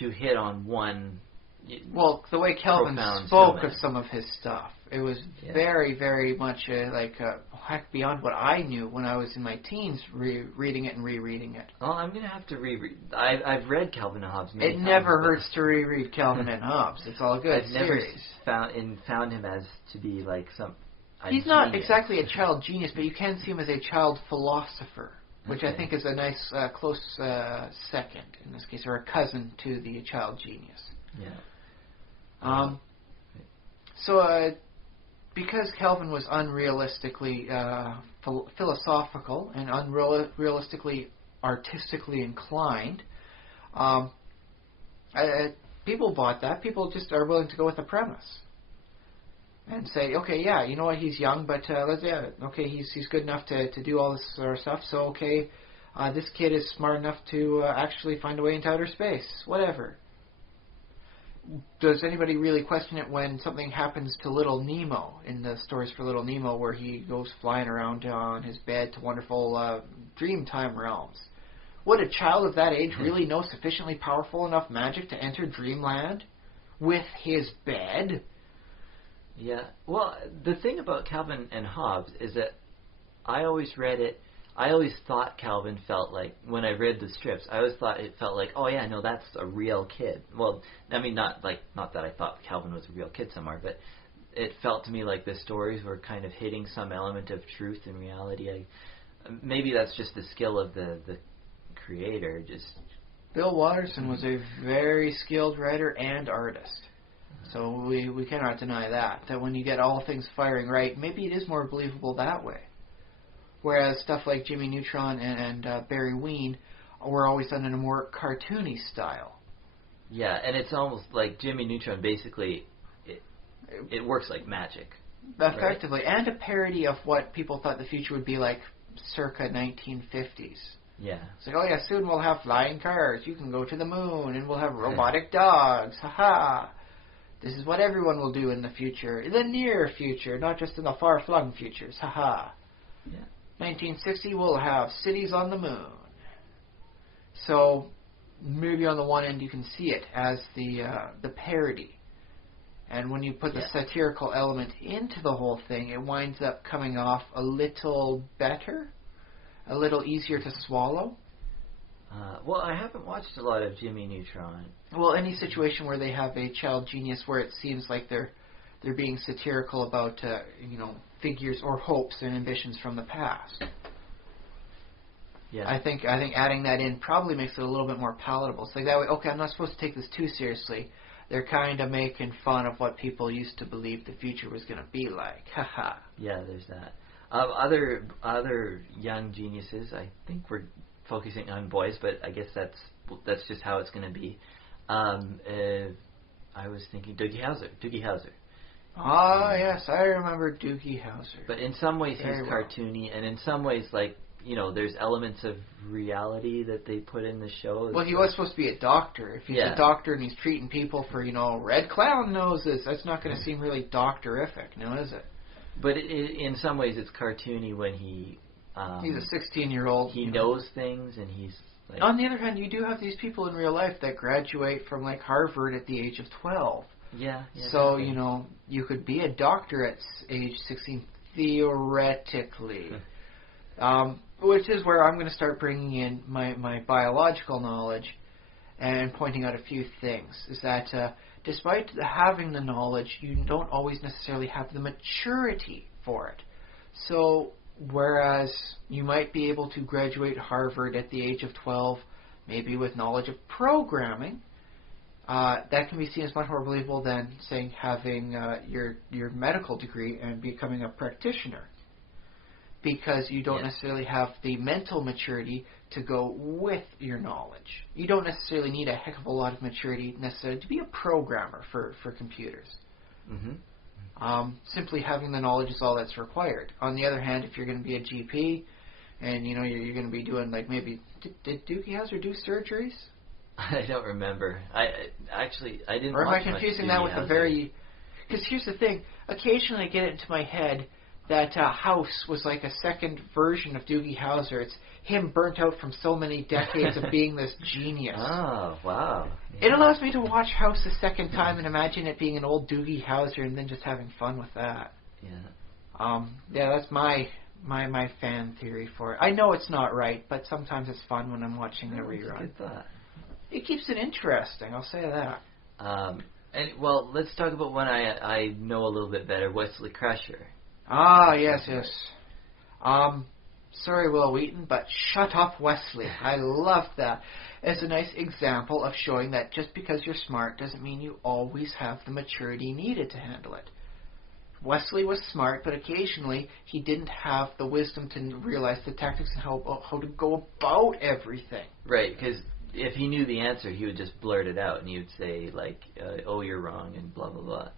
to hit on one. Well, the way Calvin spoke of some of his stuff, it was very, very much heck beyond what I knew when I was in my teens, reading it and rereading it. Well, I'm going to have to reread. I've read Calvin and Hobbes many times. It never hurts to reread Calvin and Hobbes. It's all good. I've never found him as to be some. He's not exactly a child genius, but you can see him as a child philosopher, which I think is a nice close second in this case, or a cousin to the child genius. Yeah. So, because Calvin was unrealistically philosophical and unrealistically artistically inclined, people bought that. People just are willing to go with the premise and say, okay, yeah, you know what, he's young, but he's good enough to do all this sort of stuff. So, okay, this kid is smart enough to actually find a way into outer space. Whatever. does anybody really question it when something happens to Little Nemo in the stories for Little Nemo, where he goes flying around on his bed to wonderful Dreamtime realms? Would a child of that age really know sufficiently powerful enough magic to enter Dreamland with his bed? Yeah. Well, the thing about Calvin and Hobbes is that I always read it. I always thought Calvin felt like, when I read the strips, I always thought it felt like, oh yeah, no, that's a real kid. Well, I mean, not that I thought Calvin was a real kid somewhere, but it felt to me like the stories were kind of hitting some element of truth and reality. Maybe that's just the skill of the creator. Just Bill Watterson was a very skilled writer and artist. So we cannot deny that when you get all things firing right, maybe it is more believable that way. Whereas stuff like Jimmy Neutron and Barry Ween were always done in a more cartoony style. Yeah, and it's almost like Jimmy Neutron, basically, it works like magic. Effectively, right? And a parody of what people thought the future would be like circa 1950s. Yeah. It's like, oh yeah, soon we'll have flying cars, you can go to the moon, and we'll have robotic dogs, haha. This is what everyone will do in the future, in the near future, not just in the far-flung futures, haha. Yeah. 1960, we'll have cities on the moon. So maybe on the one end you can see it as the parody. And when you put the satirical element into the whole thing, it winds up coming off a little better, a little easier to swallow. Well, I haven't watched a lot of Jimmy Neutron. Well, any situation where they have a child genius where it seems like they're being satirical about figures or hopes and ambitions from the past. Yeah. I think adding that in probably makes it a little bit more palatable. It's like that way, okay, I'm not supposed to take this too seriously. They're kind of making fun of what people used to believe the future was going to be like. Haha. Yeah, there's that. Other young geniuses, I think we're focusing on boys, but I guess that's just how it's going to be. I was thinking Doogie Howser. Ah, yes, I remember Doogie Howser. But in some ways Very he's well. cartoony, and in some ways, there's elements of reality that they put in the show. Well, he was supposed to be a doctor. If he's a doctor and he's treating people for, red clown noses, that's not going to seem really doctorific, now is it? But in some ways it's cartoony when he's a 16-year-old. He knows things, and he's like... On the other hand, you do have these people in real life that graduate from, Harvard at the age of 12. Yeah. So, you could be a doctor at age 16, theoretically. Which is where I'm going to start bringing in my biological knowledge and pointing out a few things. Is that despite having the knowledge, you don't always necessarily have the maturity for it. So, whereas you might be able to graduate Harvard at the age of 12, maybe with knowledge of programming, that can be seen as much more believable than, say, having your medical degree and becoming a practitioner. Because you don't necessarily have the mental maturity to go with your knowledge. You don't necessarily need a heck of a lot of maturity necessarily to be a programmer for computers. Mm-hmm. Simply having the knowledge is all that's required. On the other hand, if you're going to be a GP, and you're going to be doing maybe did Doogie Howser do surgeries? I don't remember. I didn't. Or am watch I confusing much that with Doogie a Howser. very? Because here's the thing. Occasionally, I get it into my head that House was like a second version of Doogie Howser. It's him burnt out from so many decades of being this genius. Oh, wow. Yeah. It allows me to watch House a second time and imagine it being an old Doogie Howser and then just having fun with that. Yeah. That's my fan theory for it. I know it's not right, but sometimes it's fun when I'm watching the rerun. That's a good thought. It keeps it interesting, I'll say that. Well, let's talk about one I know a little bit better, Wesley Crusher. Ah, yes. Sorry, Will Wheaton, but shut up, Wesley. I love that. It's a nice example of showing that just because you're smart doesn't mean you always have the maturity needed to handle it. Wesley was smart, but occasionally he didn't have the wisdom to realize the tactics and how to go about everything. Right, because if he knew the answer, he would just blurt it out, and he would say, oh, you're wrong, and blah, blah, blah.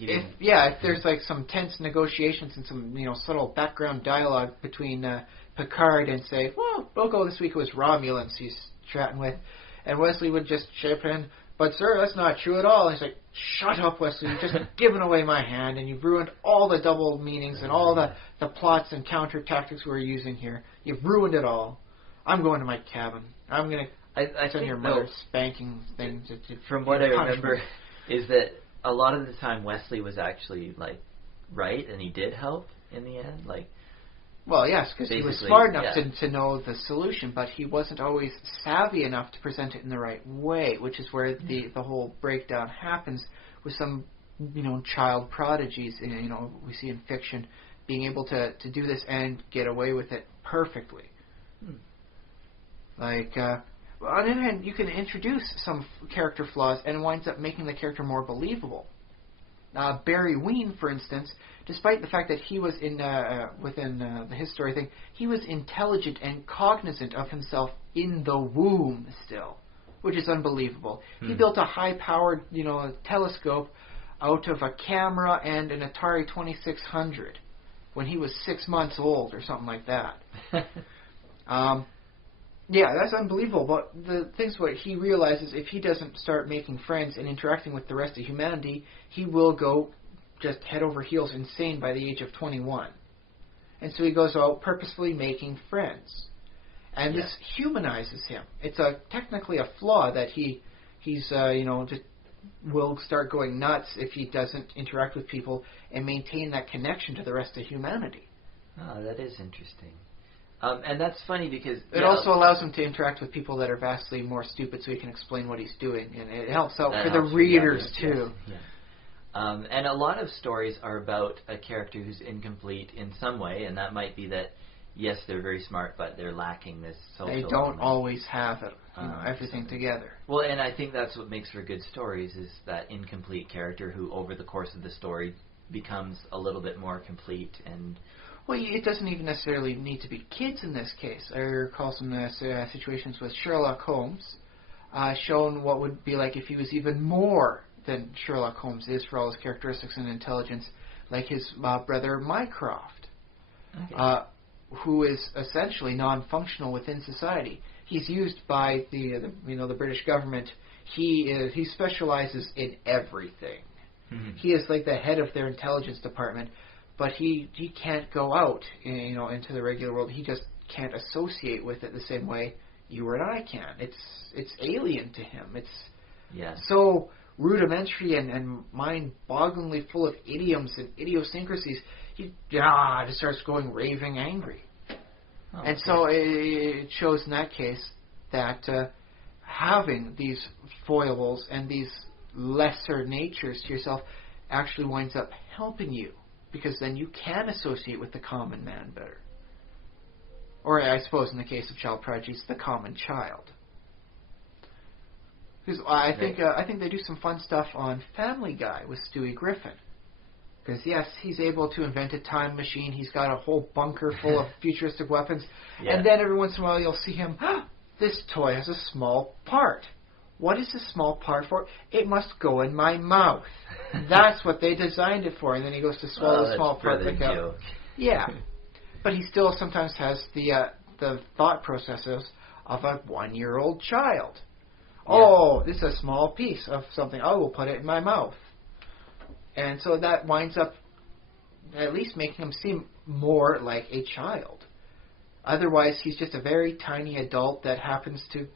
If there's some tense negotiations and some subtle background dialogue between Picard and say, well, we'll go this week it was Romulans he's chatting with, and Wesley would just chip in, but sir, that's not true at all. And he's like, shut up, Wesley, you've just given away my hand, and you've ruined all the double meanings and all the plots and counter tactics we're using here. You've ruined it all. I'm going to my cabin. I'm going to send your mother spanking thing to from what I remember is that a lot of the time Wesley was actually, like, right, and he did help in the end, like... Well, yes, because he was smart enough to know the solution, but he wasn't always savvy enough to present it in the right way, which is where the whole breakdown happens with some, child prodigies, we see in fiction, being able to do this and get away with it perfectly. Like, on the other hand, you can introduce some character flaws and it winds up making the character more believable. Barry Ween, for instance, despite the fact that he was within the his story thing, he was intelligent and cognizant of himself in the womb still, which is unbelievable. He built a high-powered, telescope out of a camera and an Atari 2600 when he was 6 months old or something like that. Yeah, that's unbelievable. But the thing's what he realizes, if he doesn't start making friends and interacting with the rest of humanity, he will go just head over heels insane by the age of 21. And so he goes out purposefully making friends. And this humanizes him. It's technically a flaw that he's just will start going nuts if he doesn't interact with people and maintain that connection to the rest of humanity. Oh, that is interesting. And that's funny because... It also allows him to interact with people that are vastly more stupid so he can explain what he's doing. And it helps out for the readers, too. Yes. And a lot of stories are about a character who's incomplete in some way, and that might be that, yes, they're very smart, but they're lacking this social They don't always have it, everything together. Well, and I think that's what makes for good stories, is that incomplete character who, over the course of the story, becomes a little bit more complete and... Well, it doesn't even necessarily need to be kids in this case. I recall some situations with Sherlock Holmes, shown what would be like if he was even more than Sherlock Holmes is for all his characteristics and intelligence, like his brother Mycroft, who is essentially non-functional within society. He's used by the British government. He specializes in everything. Mm-hmm. He is like the head of their intelligence department. But he can't go out, into the regular world. He just can't associate with it the same way you and I can. It's alien to him. It's so rudimentary and mind-bogglingly full of idioms and idiosyncrasies. He just starts going raving angry. Oh, and so it shows in that case that having these foibles and these lesser natures to yourself actually winds up helping you. Because then you can associate with the common man better. Or I suppose in the case of child prodigies, the common child. Because I think they do some fun stuff on Family Guy with Stewie Griffin. Because yes, he's able to invent a time machine. He's got a whole bunker full of futuristic weapons. Yeah. And then every once in a while you'll see him, this toy has a small part. What is this small part for? It must go in my mouth. That's what they designed it for. And then he goes to swallow the small part back out. Yeah. But he still sometimes has the thought processes of a 1-year-old child. Yeah. Oh, this is a small piece of something. I will put it in my mouth. And so that winds up at least making him seem more like a child. Otherwise, he's just a very tiny adult that happens to,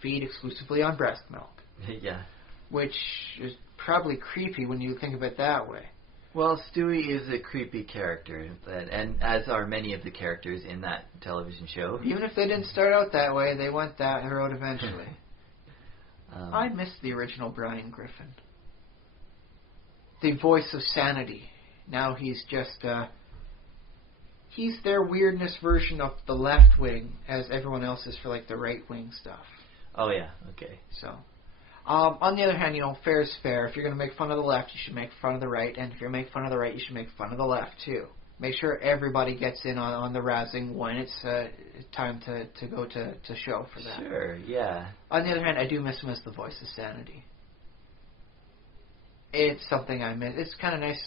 feed exclusively on breast milk. Yeah. Which is probably creepy when you think of it that way. Well, Stewie is a creepy character, and as are many of the characters in that television show. Even if they didn't start out that way, they went that road eventually. I miss the original Brian Griffin. The voice of sanity. Now he's just... he's their weirdness version of the left wing, as everyone else is for like the right wing stuff. Oh yeah, okay. So, on the other hand, fair is fair. If you're going to make fun of the left, you should make fun of the right, and if you're going to make fun of the right, you should make fun of the left too. Make sure everybody gets in on the razzing when it's time to go to show for that. Sure, yeah. On the other hand, I do miss him as the voice of sanity. It's something I miss. It's kind of nice,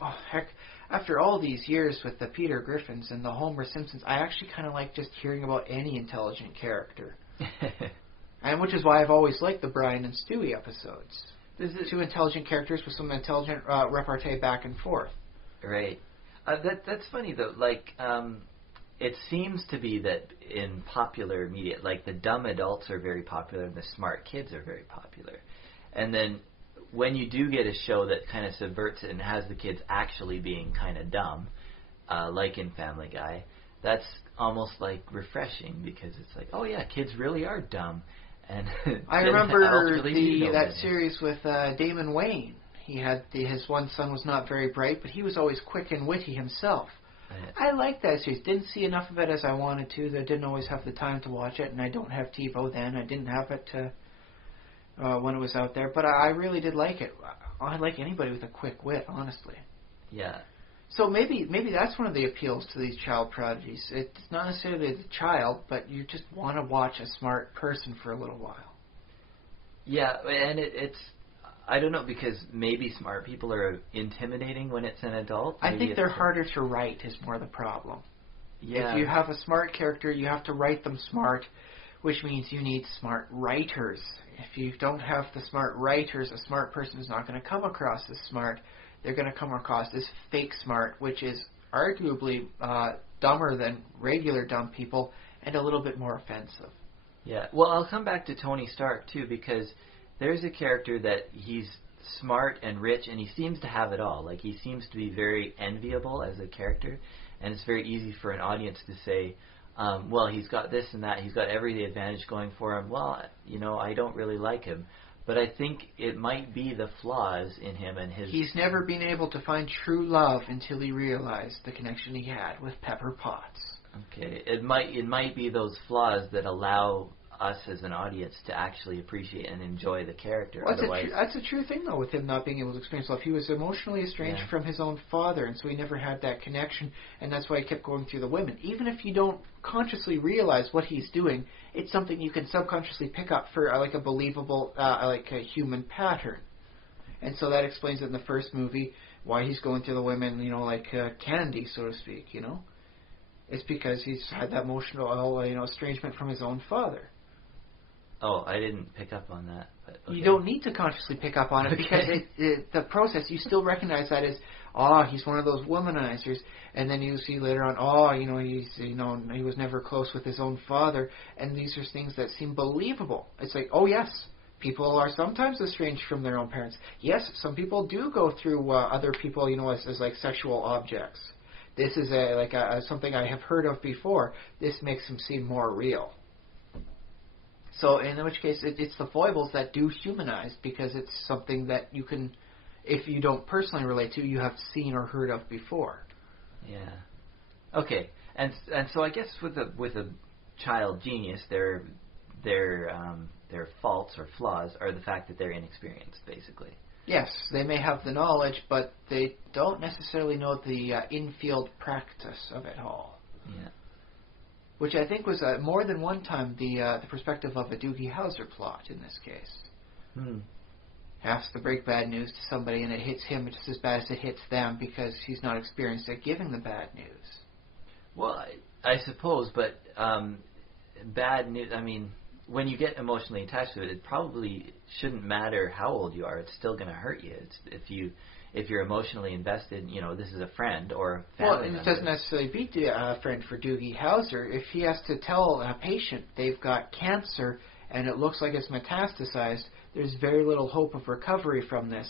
oh heck. After all these years with the Peter Griffins and the Homer Simpsons, I actually kind of like just hearing about any intelligent character. And which is why I've always liked the Brian and Stewie episodes. This is two intelligent characters with some intelligent repartee back and forth. right. That's funny though. Like, it seems to be that in popular media, like the dumb adults are very popular and the smart kids are very popular. And then when you do get a show that kind of subverts it and has the kids actually being kind of dumb, like in Family Guy, that's almost like refreshing because it's like, oh yeah, kids really are dumb. And I remember really that series with Damon Wayne. He had his one son was not very bright, but he was always quick and witty himself. I liked that series. Didn't see enough of it as I wanted to. I didn't always have the time to watch it, and I don't have TiVo then. I didn't have it when it was out there, but I really did like it. I like anybody with a quick wit, honestly. Yeah. So maybe that's one of the appeals to these child prodigies. It's not necessarily the child, but you just want to watch a smart person for a little while. Yeah, and it's I don't know, because maybe smart people are intimidating when it's an adult. I think they're harder to write is more the problem. Yeah. If you have a smart character, you have to write them smart, which means you need smart writers. If you don't have the smart writers, a smart person is not going to come across as smart. They're going to come across as fake smart, which is arguably dumber than regular dumb people and a little bit more offensive. Yeah. Well, I'll come back to Tony Stark, too, because there's a character that he's smart and rich, and he seems to have it all. Like, he seems to be very enviable as a character, and it's very easy for an audience to say, well, he's got this and that, he's got every advantage going for him. Well, I don't really like him. But I think it might be the flaws in him and his... He's never been able to find true love until he realized the connection he had with Pepper Potts. Okay, it might be those flaws that allow us as an audience to actually appreciate and enjoy the character. Well, Otherwise, that's a true thing, though, with him not being able to experience love. He was emotionally estranged from his own father, and so he never had that connection, and that's why he kept going through the women. Even if you don't consciously realize what he's doing, it's something you can subconsciously pick up for like a believable, like a human pattern. And so that explains it in the first movie why he's going through the women, like candy, so to speak. It's because he's had that emotional, estrangement from his own father. Oh, I didn't pick up on that. But okay. You don't need to consciously pick up on it because the process, you still recognize that as, he's one of those womanizers, and then you see later on, he's, he was never close with his own father, and these are things that seem believable. It's like, oh yes, people are sometimes estranged from their own parents. Yes, some people do go through other people, as like sexual objects. This is something I have heard of before. This makes him seem more real. So in which case, it's the foibles that do humanize, because it's something that you can, if you don't personally relate to, you have seen or heard of before. Yeah. Okay. And so I guess with a child genius, their faults or flaws are the fact that they're inexperienced, basically. Yes, they may have the knowledge, but they don't necessarily know the in-field practice of it all. Yeah. Which I think was more than one time the perspective of a Doogie Howser plot in this case. Has to break bad news to somebody, and it hits him just as bad as it hits them because he's not experienced at giving the bad news. Well, I suppose, but bad news, when you get emotionally attached to it, it probably shouldn't matter how old you are. It's still going to hurt you. If you're emotionally invested, this is a friend or a family member. It doesn't necessarily be a friend for Doogie Howser. If he has to tell a patient they've got cancer and it looks like it's metastasized, there's very little hope of recovery from this.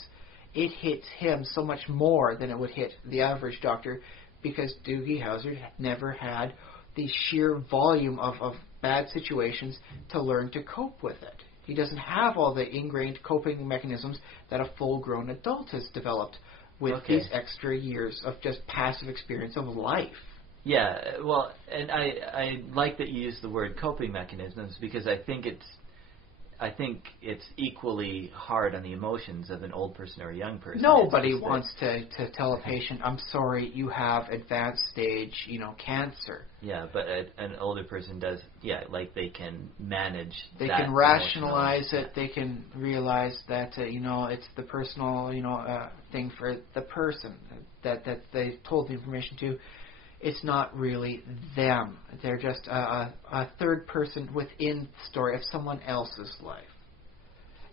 It hits him so much more than it would hit the average doctor because Doogie Howser never had the sheer volume of bad situations to learn to cope with it. He doesn't have all the ingrained coping mechanisms that a full-grown adult has developed with these extra years of just passive experience of life. Yeah, well, and I like that you use the word coping mechanisms because I think it's equally hard on the emotions of an old person or a young person. Nobody wants to tell a patient, I'm sorry, you have advanced stage, cancer. Yeah, but an older person does, they can manage They can rationalize it. They can realize that, it's the personal, thing for the person that they told the information to. it's not really them. They're just a third person within the story of someone else's life.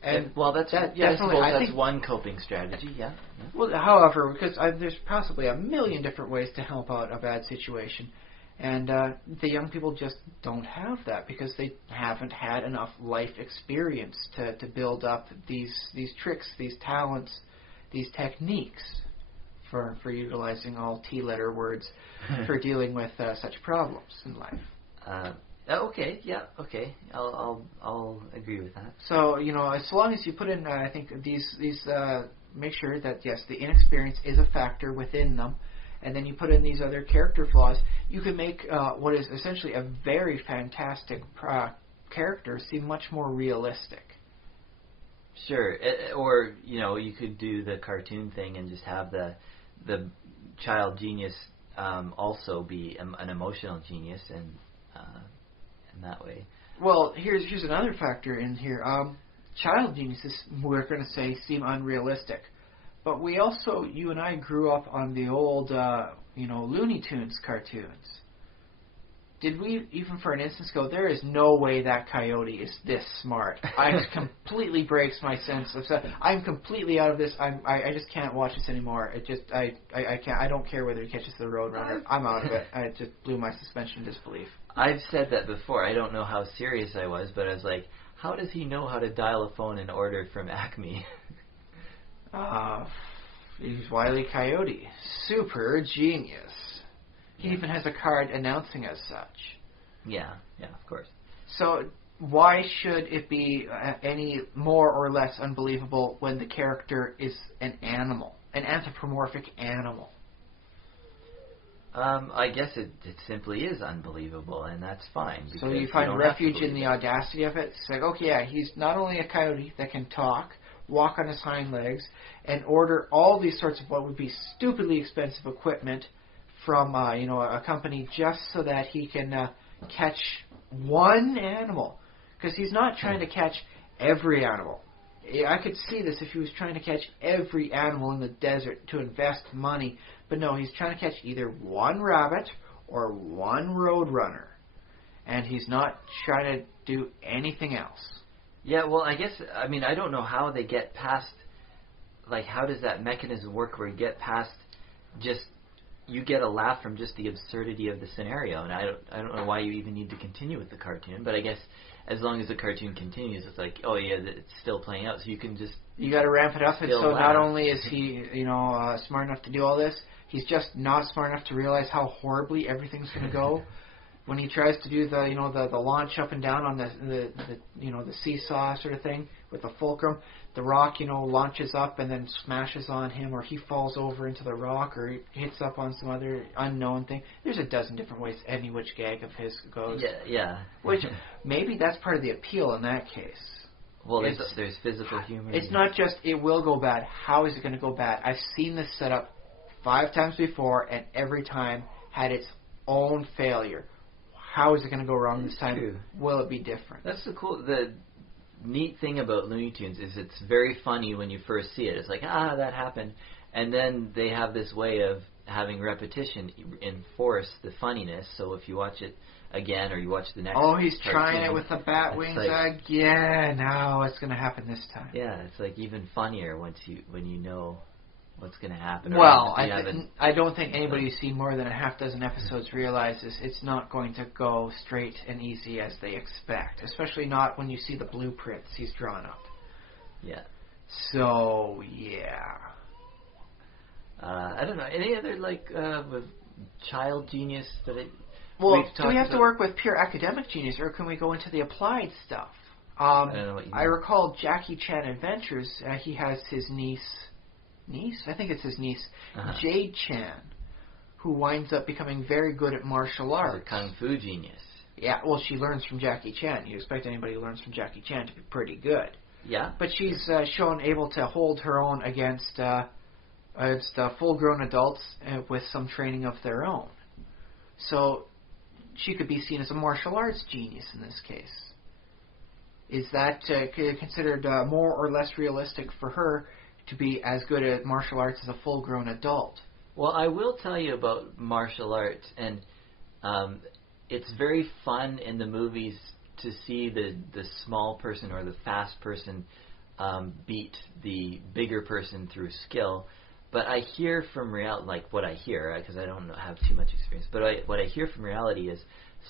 And well, that's that yeah, definitely, I suppose I that's think, one coping strategy. Yeah. well, however, because there's possibly a million different ways to help out a bad situation, and the young people just don't have that because they haven't had enough life experience to build up these tricks, these talents, these techniques for utilizing all T-letter words for dealing with such problems in life. Okay, yeah, okay. I'll agree with that. So, as long as you put in, I think these make sure that, yes, the inexperience is a factor within them, and then you put in these other character flaws, you can make what is essentially a very fantastic character seem much more realistic. Sure, or, you could do the cartoon thing and just have the child genius also be an emotional genius, and that way. Well, here's another factor in here. Child geniuses, we're going to say, seem unrealistic. But we also, you and I grew up on the old, Looney Tunes cartoons. Did we, even for an instance, go, there is no way that coyote is this smart? It completely breaks my sense of self. I'm completely out of this. I just can't watch this anymore. It just, I can't. I don't care whether he catches the Roadrunner. I'm out of it. It just blew my suspension of disbelief. I've said that before. I don't know how serious I was, but I was like, how does he know how to dial a phone and order from Acme? He's Wile E. Coyote. Super genius. He even has a card announcing as such. Yeah, of course. So why should it be any more or less unbelievable when the character is an animal, an anthropomorphic animal? I guess it simply is unbelievable, and that's fine. So you find refuge in the audacity of it. It's like, okay, yeah, he's not only a coyote that can talk, walk on his hind legs, and order all these sorts of what would be stupidly expensive equipment from a company just so that he can catch one animal. Because he's not trying to catch every animal. I could see this if he was trying to catch every animal in the desert to invest money. But no, he's trying to catch either one rabbit or one roadrunner. And he's not trying to do anything else. Yeah, well, I don't know how they get past, like, how does that mechanism work where you get past just, you get a laugh from just the absurdity of the scenario, and I don't know why you even need to continue with the cartoon, but I guess as long as the cartoon continues, it's like, oh yeah, it's still playing out, so you can just... You got to ramp it up, and so laugh. Not only is he, smart enough to do all this, he's just not smart enough to realize how horribly everything's going to go. When he tries to do the launch up and down on the seesaw sort of thing with the fulcrum, the rock launches up and then smashes on him, or he falls over into the rock, or he hits up on some other unknown thing. There's a dozen different ways any which gag of his goes. Yeah. Which maybe that's part of the appeal in that case. Well, there's physical humor. It's not just it will go bad. How is it going to go bad? I've seen this set up 5 times before, and every time had its own failure. How is it going to go wrong this time? True. Will it be different? That's the neat thing about Looney Tunes is it's very funny when you first see it. It's like, that happened. And then they have this way of having repetition enforce the funniness. So if you watch it again or you watch the next he's cartoon, trying it with the bat wings again. Now it's going to happen this time. Yeah, it's like even funnier when you know what's going to happen. Well, I don't think anybody who's seen more than a half dozen episodes realizes it's not going to go straight and easy as they expect, especially not when you see the blueprints he's drawn up. Yeah. So, yeah. I don't know. Any other, with child genius that Well, do we have to work with pure academic genius, or can we go into the applied stuff? I don't know what you mean. I recall Jackie Chan Adventures. He has his niece? I think it's his niece, Jade Chan, who winds up becoming very good at martial arts. She's a kung fu genius. Yeah, well, she learns from Jackie Chan. You expect anybody who learns from Jackie Chan to be pretty good. Yeah. But she's shown able to hold her own against full-grown adults with some training of their own. So she could be seen as a martial arts genius in this case. Is that considered more or less realistic for her to be as good at martial arts as a full-grown adult? Well, I will tell you about martial arts, and it's very fun in the movies to see the small person or the fast person beat the bigger person through skill. But I hear from reality, like what I hear, because I don't have too much experience, but what I hear from reality is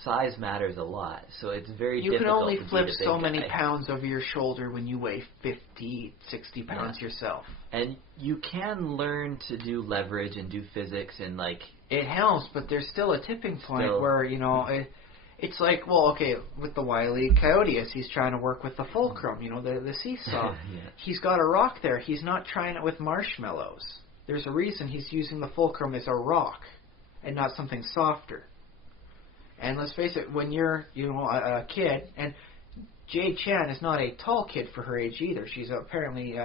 size matters a lot. So it's very difficult. You can only to flip beat a big so many guy. pounds over your shoulder when you weigh 50, 60 pounds yourself. And you can learn to do leverage and do physics and like... It helps, but there's still a tipping point where, you know, it's like, well, okay, with the Wile E. Coyote, as he's trying to work with the fulcrum, you know, the seesaw. He's got a rock there. He's not trying it with marshmallows. There's a reason he's using the fulcrum as a rock and not something softer. And let's face it, when you're, you know, a kid, and Jade Chan is not a tall kid for her age either. She's apparently,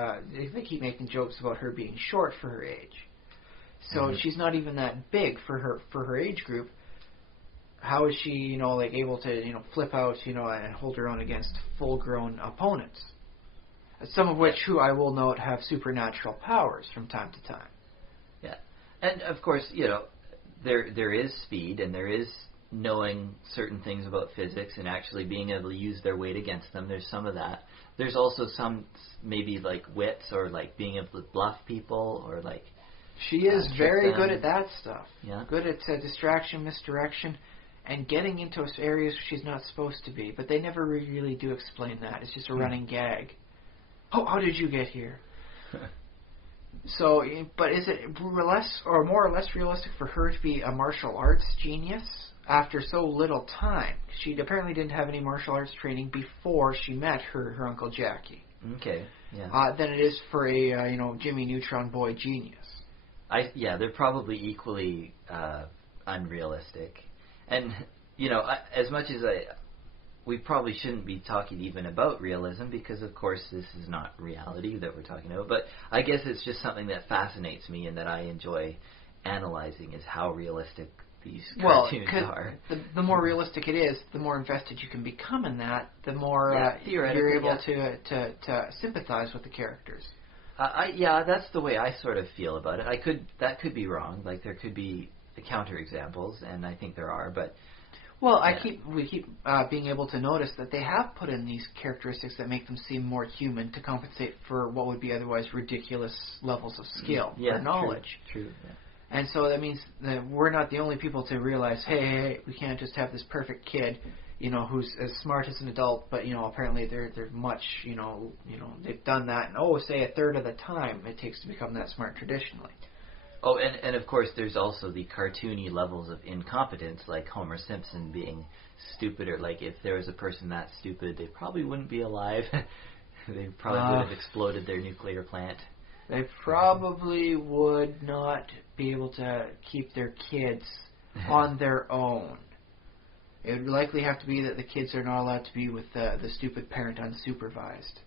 they keep making jokes about her being short for her age. So she's not even that big for her age group. How is she, you know, like able to, you know, flip out, you know, and hold her own against full-grown opponents? Some of which, who I will note, have supernatural powers from time to time. Yeah, and of course, you know, there is speed and there is knowing certain things about physics and actually being able to use their weight against them. There's some of that. There's also some maybe like wits or like being able to bluff people or like. She is very good at that stuff. Yeah. Good at distraction, misdirection, and getting into areas she's not supposed to be. But they never really do explain that. It's just a running gag. Oh, how did you get here? So, but is it less or more or less realistic for her to be a martial arts genius after so little time? She apparently didn't have any martial arts training before she met her Uncle Jackie. Okay, yeah. Than it is for a you know, Jimmy Neutron Boy genius. They're probably equally unrealistic. And, you know, as much as we probably shouldn't be talking even about realism because, of course, this is not reality that we're talking about. But I guess it's just something that fascinates me and that I enjoy analyzing is how realistic these cartoons are. The more realistic it is, the more invested you can become in that, the more you're able to sympathize with the characters. That's the way I sort of feel about it. That could be wrong. Like there could be counterexamples, and I think there are, but. Well, we keep being able to notice that they have put in these characteristics that make them seem more human to compensate for what would be otherwise ridiculous levels of skill or knowledge. True. Yeah. And so that means that we're not the only people to realize, hey, we can't just have this perfect kid, you know, who's as smart as an adult, but you know, apparently they're much, you know, they've done that, and say a third of the time it takes to become that smart traditionally. Oh, and of course there's also the cartoony levels of incompetence, like Homer Simpson being stupid, or like if there was a person that stupid, they probably wouldn't be alive. They probably would have exploded their nuclear plant. They probably would not be able to keep their kids on their own. It would likely have to be that the kids are not allowed to be with the stupid parent unsupervised.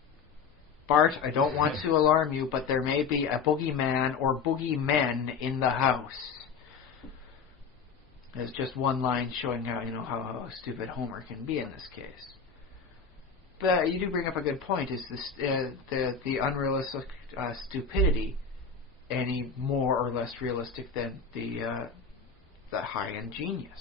Bart, I don't want to alarm you, but there may be a boogeyman or boogeymen in the house. There's just one line showing how stupid Homer can be in this case. But you do bring up a good point. Is this the unrealistic stupidity any more or less realistic than the high-end genius?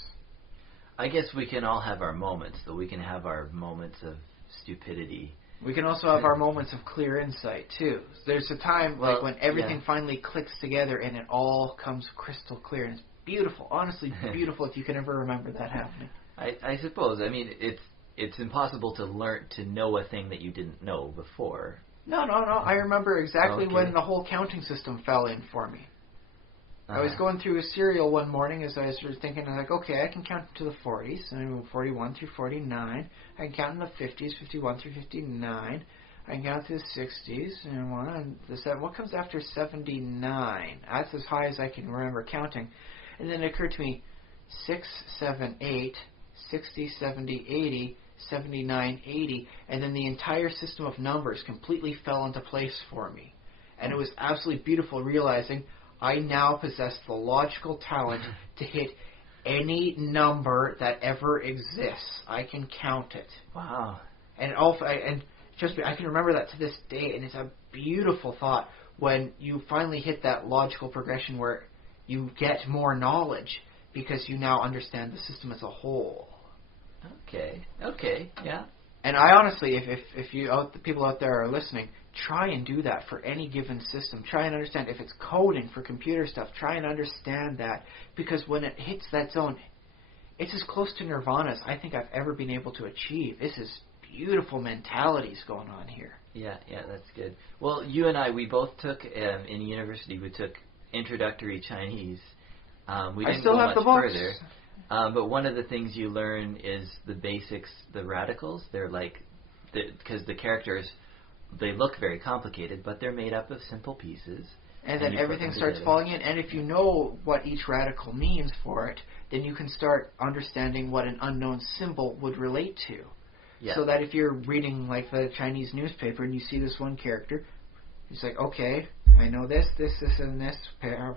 I guess we can all have our moments, though. We can have our moments of stupidity. We can also have our moments of clear insight, too. There's a time when everything finally clicks together and it all comes crystal clear. And it's beautiful, honestly beautiful, if you can ever remember that happening. I suppose. I mean, it's impossible to know a thing that you didn't know before. No. I remember exactly when the whole counting system fell in for me. I was going through a serial one morning as I was thinking, I was like, okay, I can count to the 40s, and I move 41 through 49. I can count in the 50s, 51 through 59. I can count to the 60s, and what comes after 79? That's as high as I can remember counting. And then it occurred to me, 6, 7, 8, 60, 70, 80, 79, 80, and then the entire system of numbers completely fell into place for me. And it was absolutely beautiful realizing I now possess the logical talent to hit any number that ever exists. I can count it. Wow. And trust me, I can remember that to this day, and it's a beautiful thought when you finally hit that logical progression where you get more knowledge because you now understand the system as a whole. Okay, yeah. And I honestly, if you the people out there are listening, try and do that for any given system. Try and understand if it's coding for computer stuff. Try and understand that, because when it hits that zone, it's as close to nirvana as I think I've ever been able to achieve. This is beautiful mentalities going on here. Yeah, that's good. Well, you and I, we both took in university. We took introductory Chinese. We didn't I still go have much the books. further. But one of the things you learn is the basics, the radicals. They're like, because the characters, they look very complicated, but they're made up of simple pieces. And then everything starts falling in. And if you know what each radical means for it, then you can start understanding what an unknown symbol would relate to. Yeah. So that if you're reading like the Chinese newspaper and you see this one character, it's like, okay, I know this, and this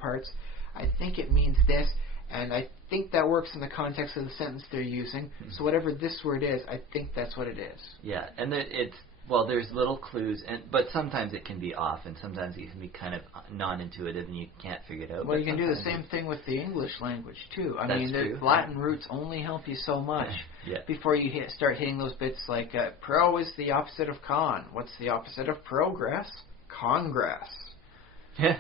parts. I think it means this, and I think that works in the context of the sentence they're using. Mm-hmm. So whatever this word is, I think that's what it is. Yeah, and there's little clues, but sometimes it can be off, and sometimes it can be kind of non-intuitive, and you can't figure it out. Well, you can do the same thing with the English language, too. I mean, the Latin roots only help you so much before you start hitting those bits like, pro is the opposite of con. What's the opposite of progress? Congress. Yeah.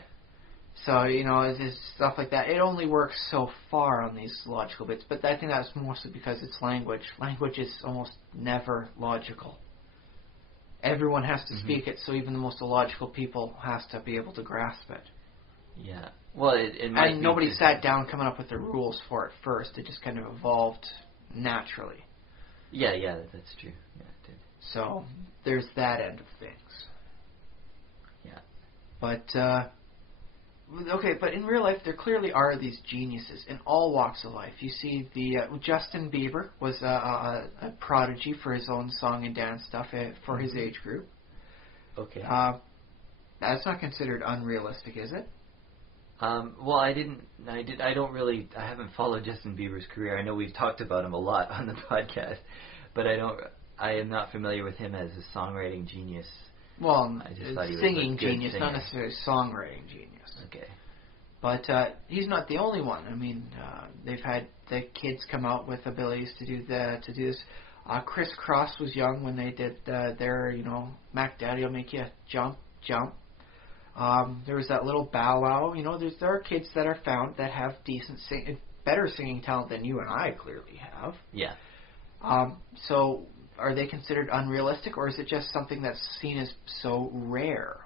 So, it's stuff like that. It only works so far on these logical bits, but I think that's mostly because it's language. Language is almost never logical. Everyone has to speak it, so even the most illogical people has to be able to grasp it. Yeah. Well, it might and nobody sat down coming up with the rules for it first. It just kind of evolved naturally. Yeah, that's true. Yeah, it did. So there's that end of things. Yeah. But but in real life, there clearly are these geniuses in all walks of life. You see, Justin Bieber was a prodigy for his own song and dance stuff for his age group. Okay. That's not considered unrealistic, is it? Well, I haven't followed Justin Bieber's career. I know we've talked about him a lot on the podcast, but I am not familiar with him as a songwriting genius. Well, I just thought he was singing a good genius, singer. not necessarily songwriting genius. Okay. But he's not the only one. I mean, they've had the kids come out with abilities to do this. Chris Cross was young when they did their, Mac Daddy will make you jump. There was that little Bow Wow. There are kids that are found that have better singing talent than you and I clearly have. Yeah. So are they considered unrealistic, or is it just something that's seen as so rare?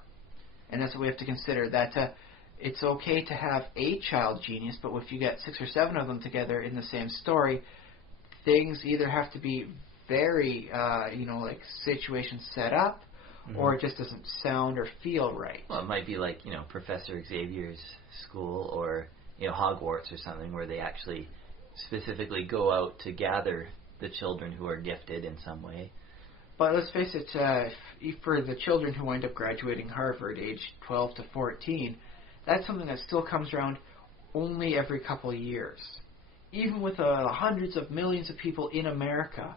And that's what we have to consider, that it's okay to have a child genius, but if you get 6 or 7 of them together in the same story, things either have to be very, like situation set up, or it just doesn't sound or feel right. Well, it might be like, Professor Xavier's school, or, Hogwarts or something, where they actually specifically go out to gather the children who are gifted in some way. But let's face it, for the children who wind up graduating Harvard age 12 to 14, that's something that still comes around only every couple of years. Even with hundreds of millions of people in America,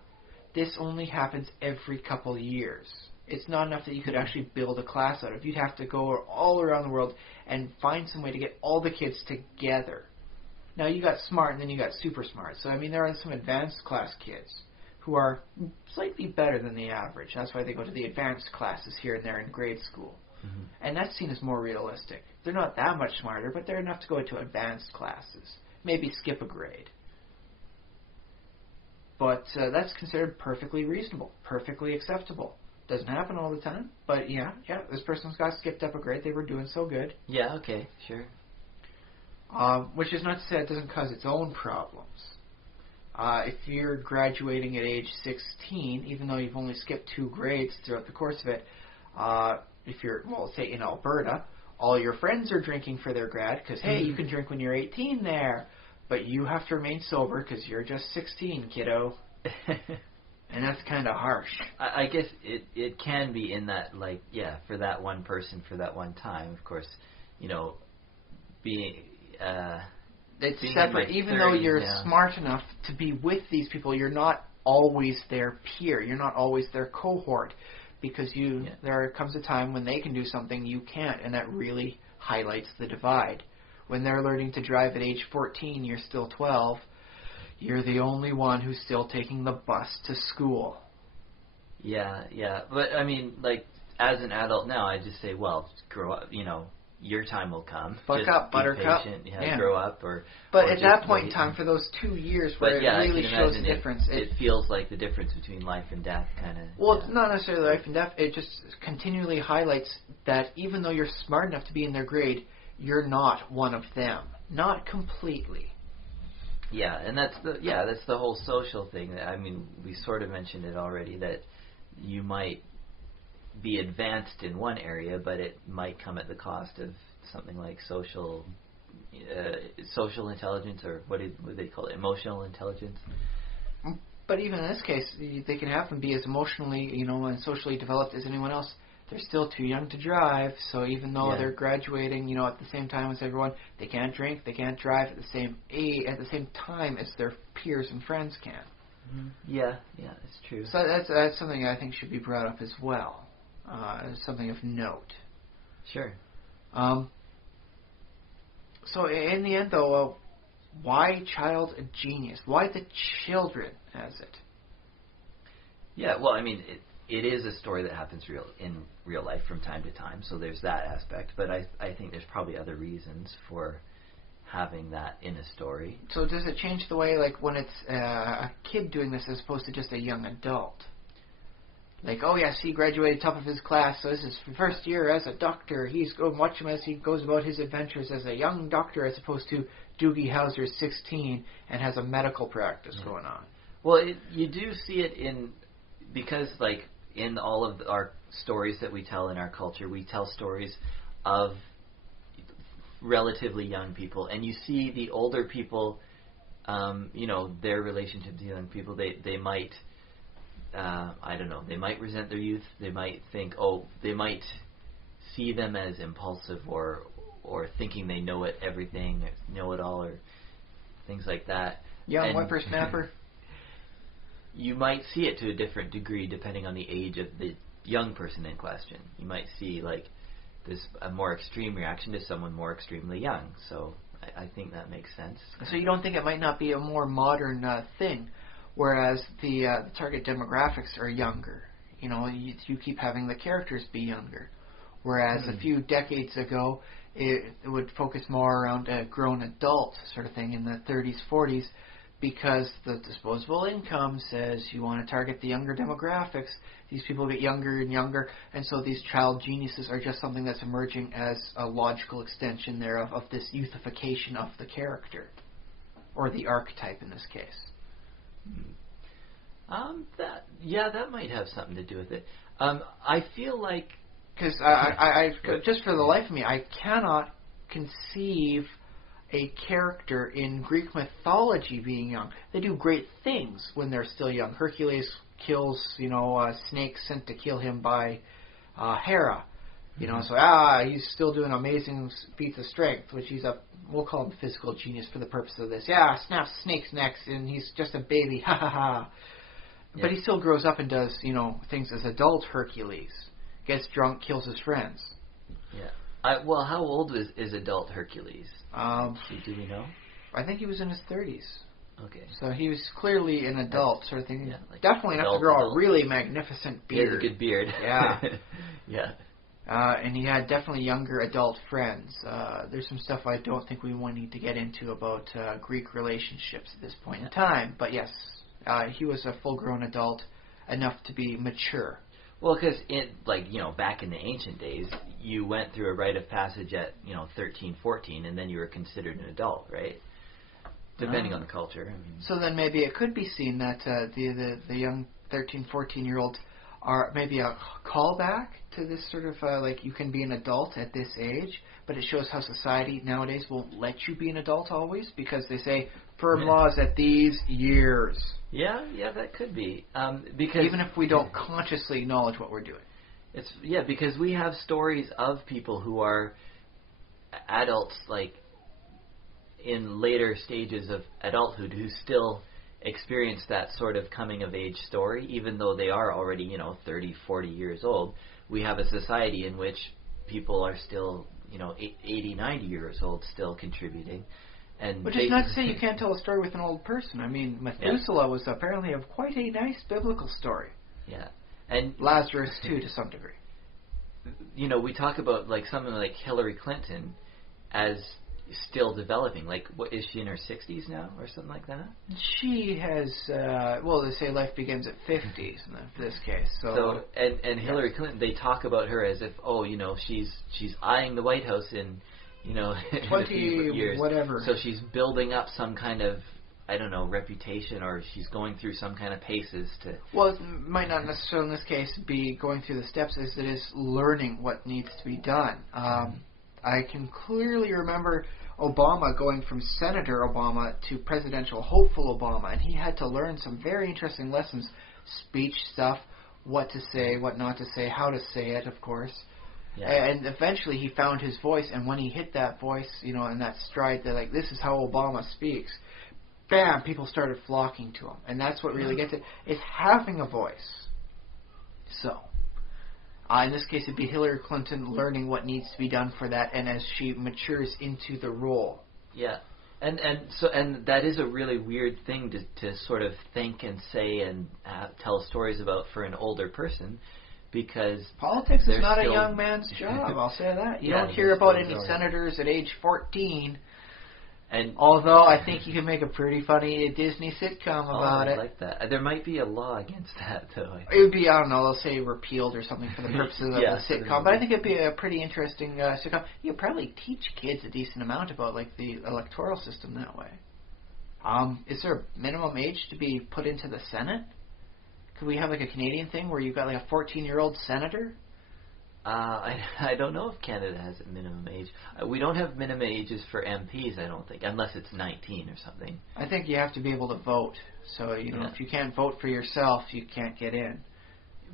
this only happens every couple of years. It's not enough that you could actually build a class out of. You'd have to go all around the world and find some way to get all the kids together. Now, you got smart and then you got super smart. So, I mean, there are some advanced class kids who are slightly better than the average. That's why they go to the advanced classes here and there in grade school. Mm-hmm. And that's seen as more realistic. They're not that much smarter, but they're enough to go into advanced classes. Maybe skip a grade. But that's considered perfectly reasonable, perfectly acceptable. Doesn't happen all the time, but yeah, this person's got skipped up a grade. They were doing so good. Yeah, okay, sure. Which is not to say it doesn't cause its own problems. If you're graduating at age 16, even though you've only skipped 2 grades throughout the course of it, if you're, say in Alberta, all your friends are drinking for their grad because, hey, you can drink when you're 18 there, but you have to remain sober because you're just 16, kiddo. And that's kind of harsh. I guess it can be in that, like, for that one person, for that one time, of course, being... it's separate. Even though you're smart enough to be with these people, you're not always their peer. You're not always their cohort, because there comes a time when they can do something you can't, and that really highlights the divide. when they're learning to drive at age 14, you're still 12. You're the only one who's still taking the bus to school. Yeah. But, I mean, like, as an adult now, I just say, well, grow up, you know, your time will come. Buck just up, be buttercup. patient, Yeah. grow up. But or at that point in wait. time, for those 2 years where But, it really I can shows the imagine difference. It feels like the difference between life and death, kind of. Well, it's not necessarily life and death. It just continually highlights that even though you're smart enough to be in their grade, you're not one of them. Not completely. Yeah, and that's the whole social thing. I mean, we sort of mentioned it already, that you might be advanced in one area, but it might come at the cost of something like social intelligence, or what do they call it, emotional intelligence. But even in this case, they can have them be as emotionally, and socially developed as anyone else. They're still too young to drive, so even though they're graduating, at the same time as everyone, they can't drink, they can't drive at the same time as their peers and friends can. Mm-hmm. Yeah, that's true. So that's something I think should be brought up as well, as something of note. Sure. So in the end, though, why child genius? Why the children as it? Yeah, well, I mean, it is a story that happens in real life from time to time, so there's that aspect. But I think there's probably other reasons for having that in a story. So does it change the way, like, when it's a kid doing this as opposed to just a young adult? Like, oh yes, he graduated top of his class, so this is his first year as a doctor. He's going to watch him as he goes about his adventures as a young doctor, as opposed to Doogie Howser's 16 and has a medical practice going on. Well, you do see it because, like, in all of our stories that we tell in our culture, we tell stories of relatively young people, and you see the older people, their relationship to young people, they might, I don't know, they might resent their youth, they might think, they might see them as impulsive or thinking they know everything, know it all, or things like that. Young whippersnapper. You might see it to a different degree depending on the age of the young person in question. You might see, like, there's a more extreme reaction to someone more extremely young. So I think that makes sense. So you don't think it might not be a more modern thing, whereas the target demographics are younger? You keep having the characters be younger, whereas a few decades ago it would focus more around a grown adult sort of thing in the 30s, 40s, because the disposable income says you want to target the younger demographics. These people get younger and younger, and so these child geniuses are just something that's emerging as a logical extension there of this youthification of the character, or the archetype in this case. That might have something to do with it. I feel like, because I just for the life of me, I cannot conceive a character in Greek mythology being young. They do great things when they're still young. Hercules kills, snakes sent to kill him by Hera. So he's still doing amazing feats of strength, which we'll call him physical genius for the purpose of this. Yeah, snaps snake's necks, and he's just a baby. Ha ha ha. Yeah. But he still grows up and does, things as adult Hercules. Gets drunk, kills his friends. Yeah. How old is adult Hercules? Do we know? I think he was in his 30s. Okay. So he was clearly an adult sort of thing. Yeah, like definitely enough to grow a really magnificent beard. He has a good beard. Yeah. Yeah. And he had definitely younger adult friends. There's some stuff I don't think we need to get into about Greek relationships at this point in time. But yes, he was a full-grown adult enough to be mature. Well, because back in the ancient days, you went through a rite of passage at 13, 14, and then you were considered an adult, right? Depending on the culture. So then maybe it could be seen that the young 13, 14-year-olds are maybe a callback to this sort of you can be an adult at this age, but it shows how society nowadays won't let you be an adult always, because they say firm laws at these years. Yeah, that could be. Because even if we don't consciously acknowledge what we're doing. Because we have stories of people who are adults, like in later stages of adulthood, who still experience that sort of coming of age story, even though they are already 30, 40 years old. We have a society in which people are still 80, 90 years old still contributing. And which is not to say you can't tell a story with an old person. I mean, Methuselah was apparently of quite a nice biblical story. Yeah. And Lazarus, too, to some degree. We talk about like someone like Hillary Clinton as still developing. Like, what is she in her 60s now or something like that? She has, they say life begins at 50s in this case. So and Hillary Clinton, they talk about her as if, she's eyeing the White House in, 20 in a few years. Whatever. So she's building up some kind of, I don't know, reputation, or she's going through some kind of paces to... Well, it might not necessarily in this case be going through the steps as it is learning what needs to be done. I can clearly remember Obama going from Senator Obama to presidential hopeful Obama, and he had to learn some very interesting lessons, speech stuff, what to say, what not to say, how to say it, of course. Yeah. And eventually he found his voice, and when he hit that voice, and that stride, that like, this is how Obama speaks, bam, people started flocking to him. And that's what really gets it, is having a voice. So, in this case, it'd be Hillary Clinton learning what needs to be done for that, and as she matures into the role. Yeah, and that is a really weird thing to sort of think and say and tell stories about for an older person, because politics is not a young man's job. I'll say that. You don't hear about any senators at age 14. And although I think you can make a pretty funny Disney sitcom about it. I like that. There might be a law against that, though. It would be, I don't know, they'll say repealed or something for the purposes of the sitcom. But I think it'd be a pretty interesting sitcom. You'd probably teach kids a decent amount about like the electoral system that way. Is there a minimum age to be put into the Senate? Could we have like a Canadian thing where you've got like a 14-year-old senator? I don't know if Canada has a minimum age. We don't have minimum ages for MPs, I don't think, unless it's 19 or something. I think you have to be able to vote. So, if you can't vote for yourself, you can't get in.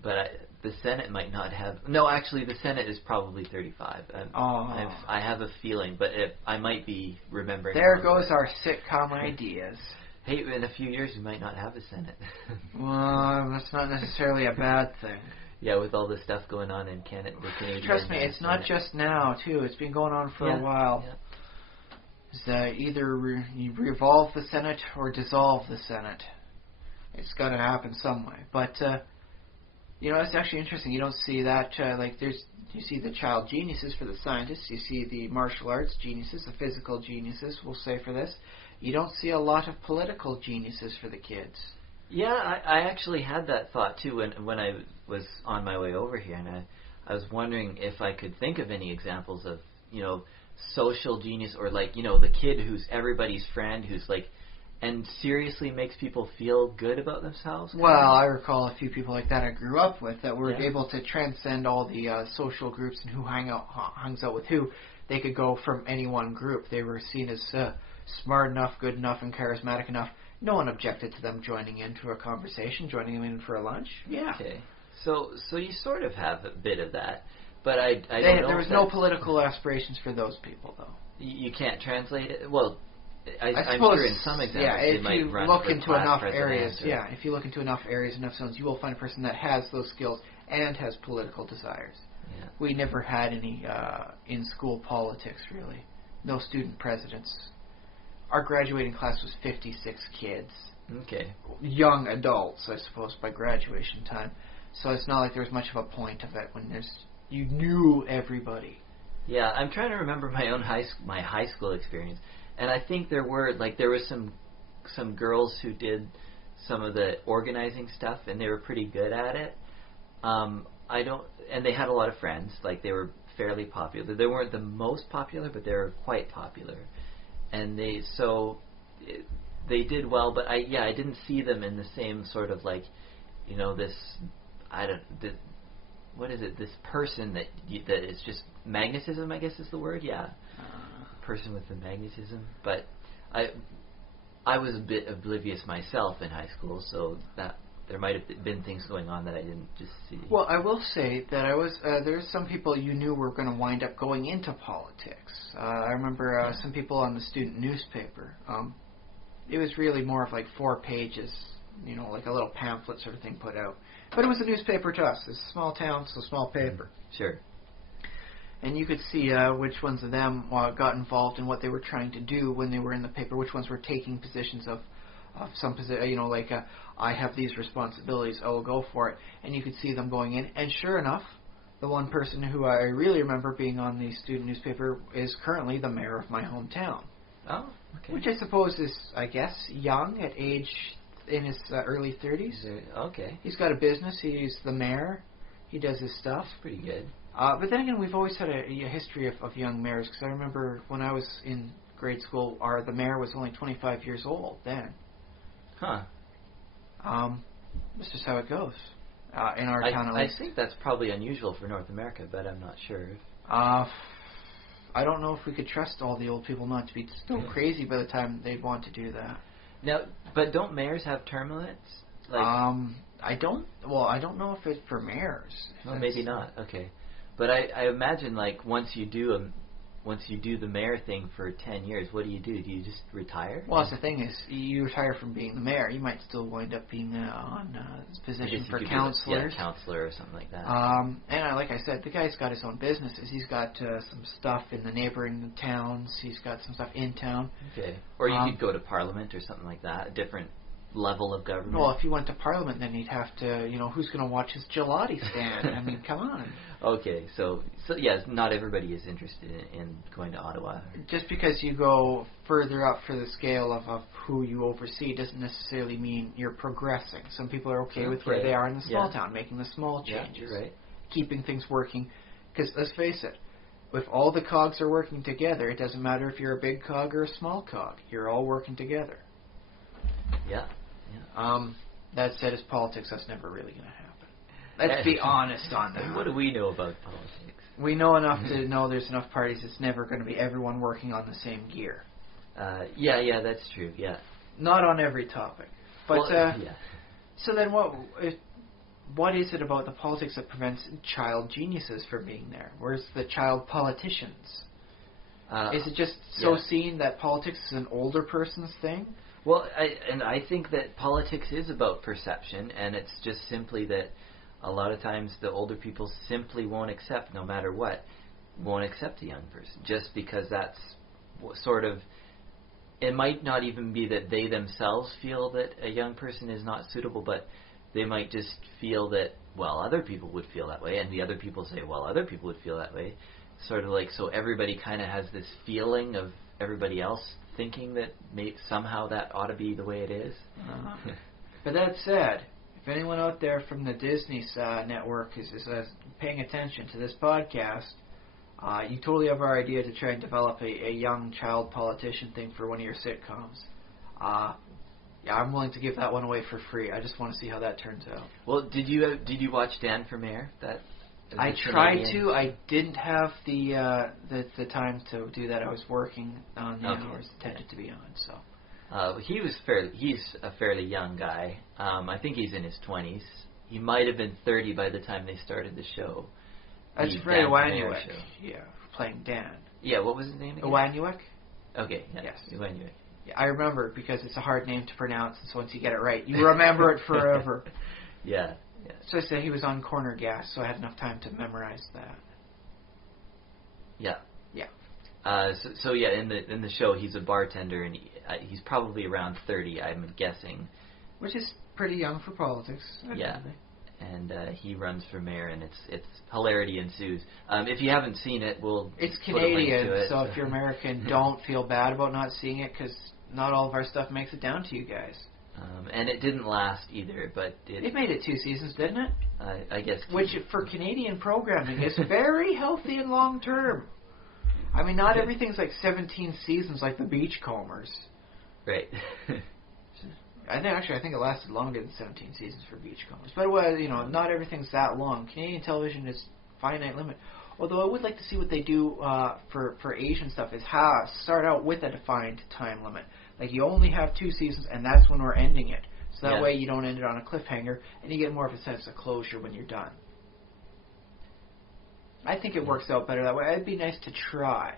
But the Senate might not have... No, actually, the Senate is probably 35. I have a feeling, but I might be remembering... There goes our sitcom ideas. Hey, in a few years, we might not have a Senate. Well, that's not necessarily a bad thing. Yeah, with all the stuff going on in Canada, the Canadian... Trust me, it's not just now, too. It's been going on for a while. Yeah. It's either you revolve the Senate or dissolve the Senate. It's got to happen some way. But, it's actually interesting. You don't see that, you see the child geniuses for the scientists. You see the martial arts geniuses, the physical geniuses, we'll say for this. You don't see a lot of political geniuses for the kids. Yeah, I actually had that thought too when I was on my way over here, and I was wondering if I could think of any examples of social genius, or the kid who's everybody's friend, who's and seriously makes people feel good about themselves. Well, I recall a few people like that I grew up with that were able to transcend all the social groups and who hangs out with who. They could go from any one group. They were seen as smart enough, good enough, and charismatic enough. No one objected to them joining into a conversation, joining them in for a lunch. Yeah. Okay. So you sort of have a bit of that, but I don't know. There was no political aspirations for those people, though. You can't translate it? Well, I'm suppose, sure in some examples they might run for class areas, if you look into enough areas, enough zones, you will find a person that has those skills and has political desires. Yeah. We never had any in-school politics, really. No student presidents. Our graduating class was 56 kids. Okay. Young adults, I suppose, by graduation time. So it's not like there was much of a point of it when you knew everybody. Yeah, I'm trying to remember my own my high school experience, and I think there were some girls who did some of the organizing stuff, and they were pretty good at it. And they had a lot of friends. They were fairly popular. They weren't the most popular, but they were quite popular. And they did well, but I didn't see them in the same sort of this person that is just magnetism, I guess is the word, person with the magnetism. But I was a bit oblivious myself in high school, so that there might have been things going on that I didn't just see. Well, I will say that there's some people you knew were going to wind up going into politics. I remember some people on the student newspaper. It was really more of 4 pages, like a little pamphlet sort of thing put out. But it was a newspaper to us. It's a small town, so small paper. Sure. And you could see which ones of them got involved in what they were trying to do when they were in the paper, which ones were taking positions of some position, I have these responsibilities, I will go for it. And you could see them going in. And sure enough, the one person who I really remember being on the student newspaper is currently the mayor of my hometown. Oh, okay. Which I suppose is, I guess, young at age in his early 30s. Okay. He's got a business. He's the mayor. He does his stuff. Pretty good. But then again, we've always had a history of young mayors, because I remember when I was in grade school, the mayor was only 25 years old then. Huh. That's just how it goes in our town. At least. I think that's probably unusual for North America, but I'm not sure. I don't know if we could trust all the old people not to be still crazy by the time they'd want to do that. Now, but don't mayors have term limits? I don't know if it's for mayors. Well, maybe not. Okay. But I imagine, like, once you do the mayor thing for 10 years, what do? Do you just retire? Well, that's the thing is, you retire from being the mayor, you might still wind up being on this position for counselors. Counselor or something like that. And like I said, the guy's got his own businesses. He's got some stuff in the neighboring towns. He's got some stuff in town. Okay. Or you could go to Parliament or something like that, a different level of government. Well, if he went to Parliament, then he'd have to, who's going to watch his gelati stand? I mean, come on. Okay, so yes, not everybody is interested in going to Ottawa. Just because you go further up for the scale of who you oversee doesn't necessarily mean you're progressing. Some people are okay with where they are in the small town, making the small changes, you're right. Keeping things working. Because let's face it, if all the cogs are working together, it doesn't matter if you're a big cog or a small cog. You're all working together. Yeah. That said, as politics, that's never really going to happen. Let's be honest on that. What do we know about politics? We know enough to know there's enough parties. It's never going to be everyone working on the same gear. Yeah, that's true. Yeah. Not on every topic, but yeah. So then, what is it about the politics that prevents child geniuses from being there? Where's the child politicians? Is it just so seen that politics is an older person's thing? Well, I think that politics is about perception, and it's just simply that a lot of times the older people simply won't accept, no matter what, won't accept a young person, just because that's sort of, it might not even be that they themselves feel that a young person is not suitable, but they might just feel that, well, other people would feel that way, and the other people say, well, other people would feel that way. Sort of like, so everybody kind of has this feeling of everybody else thinking that somehow that ought to be the way it is. But that said, if anyone out there from the Disney network is paying attention to this podcast, you totally have our idea to try and develop a young child politician thing for one of your sitcoms. I'm willing to give that one away for free. I just want to see how that turns out. Well, did you watch Dan for Mayor? I tried to. I didn't have the time to do that. I was working on the hours intended to be on. So he's a fairly young guy. I think he's in his 20s. He might have been 30 by the time they started the show. That's Fred Iwanuik. Yeah, playing Dan. Yeah, what was his name again? Iwanuik. Okay. Yeah, yes. Iwanuik. Yeah, I remember it because it's a hard name to pronounce, and so once you get it right, you remember it forever. Yeah. So I said he was on Corner Gas, so I had enough time to memorize that. Yeah. Yeah. So yeah, in the show, he's a bartender, and he's probably around 30, I'm guessing. Which is pretty young for politics. Yeah. And he runs for mayor, and it's hilarity ensues. If you haven't seen it, It's Canadian, put a link to it. So if you're American, don't feel bad about not seeing it, because not all of our stuff makes it down to you guys. And it didn't last either, but it made it 2 seasons, didn't it? I guess. Which, for Canadian programming, is very healthy and long term. I mean, not everything's like 17 seasons like the Beachcombers. Right. I think it lasted longer than 17 seasons for Beachcombers. But it was, not everything's that long. Canadian television is finite limit. Although I would like to see what they do for Asian stuff is start out with a defined time limit. Like, you only have 2 seasons, and that's when we're ending it. So that way you don't end it on a cliffhanger, and you get more of a sense of closure when you're done. I think it works out better that way. It'd be nice to try.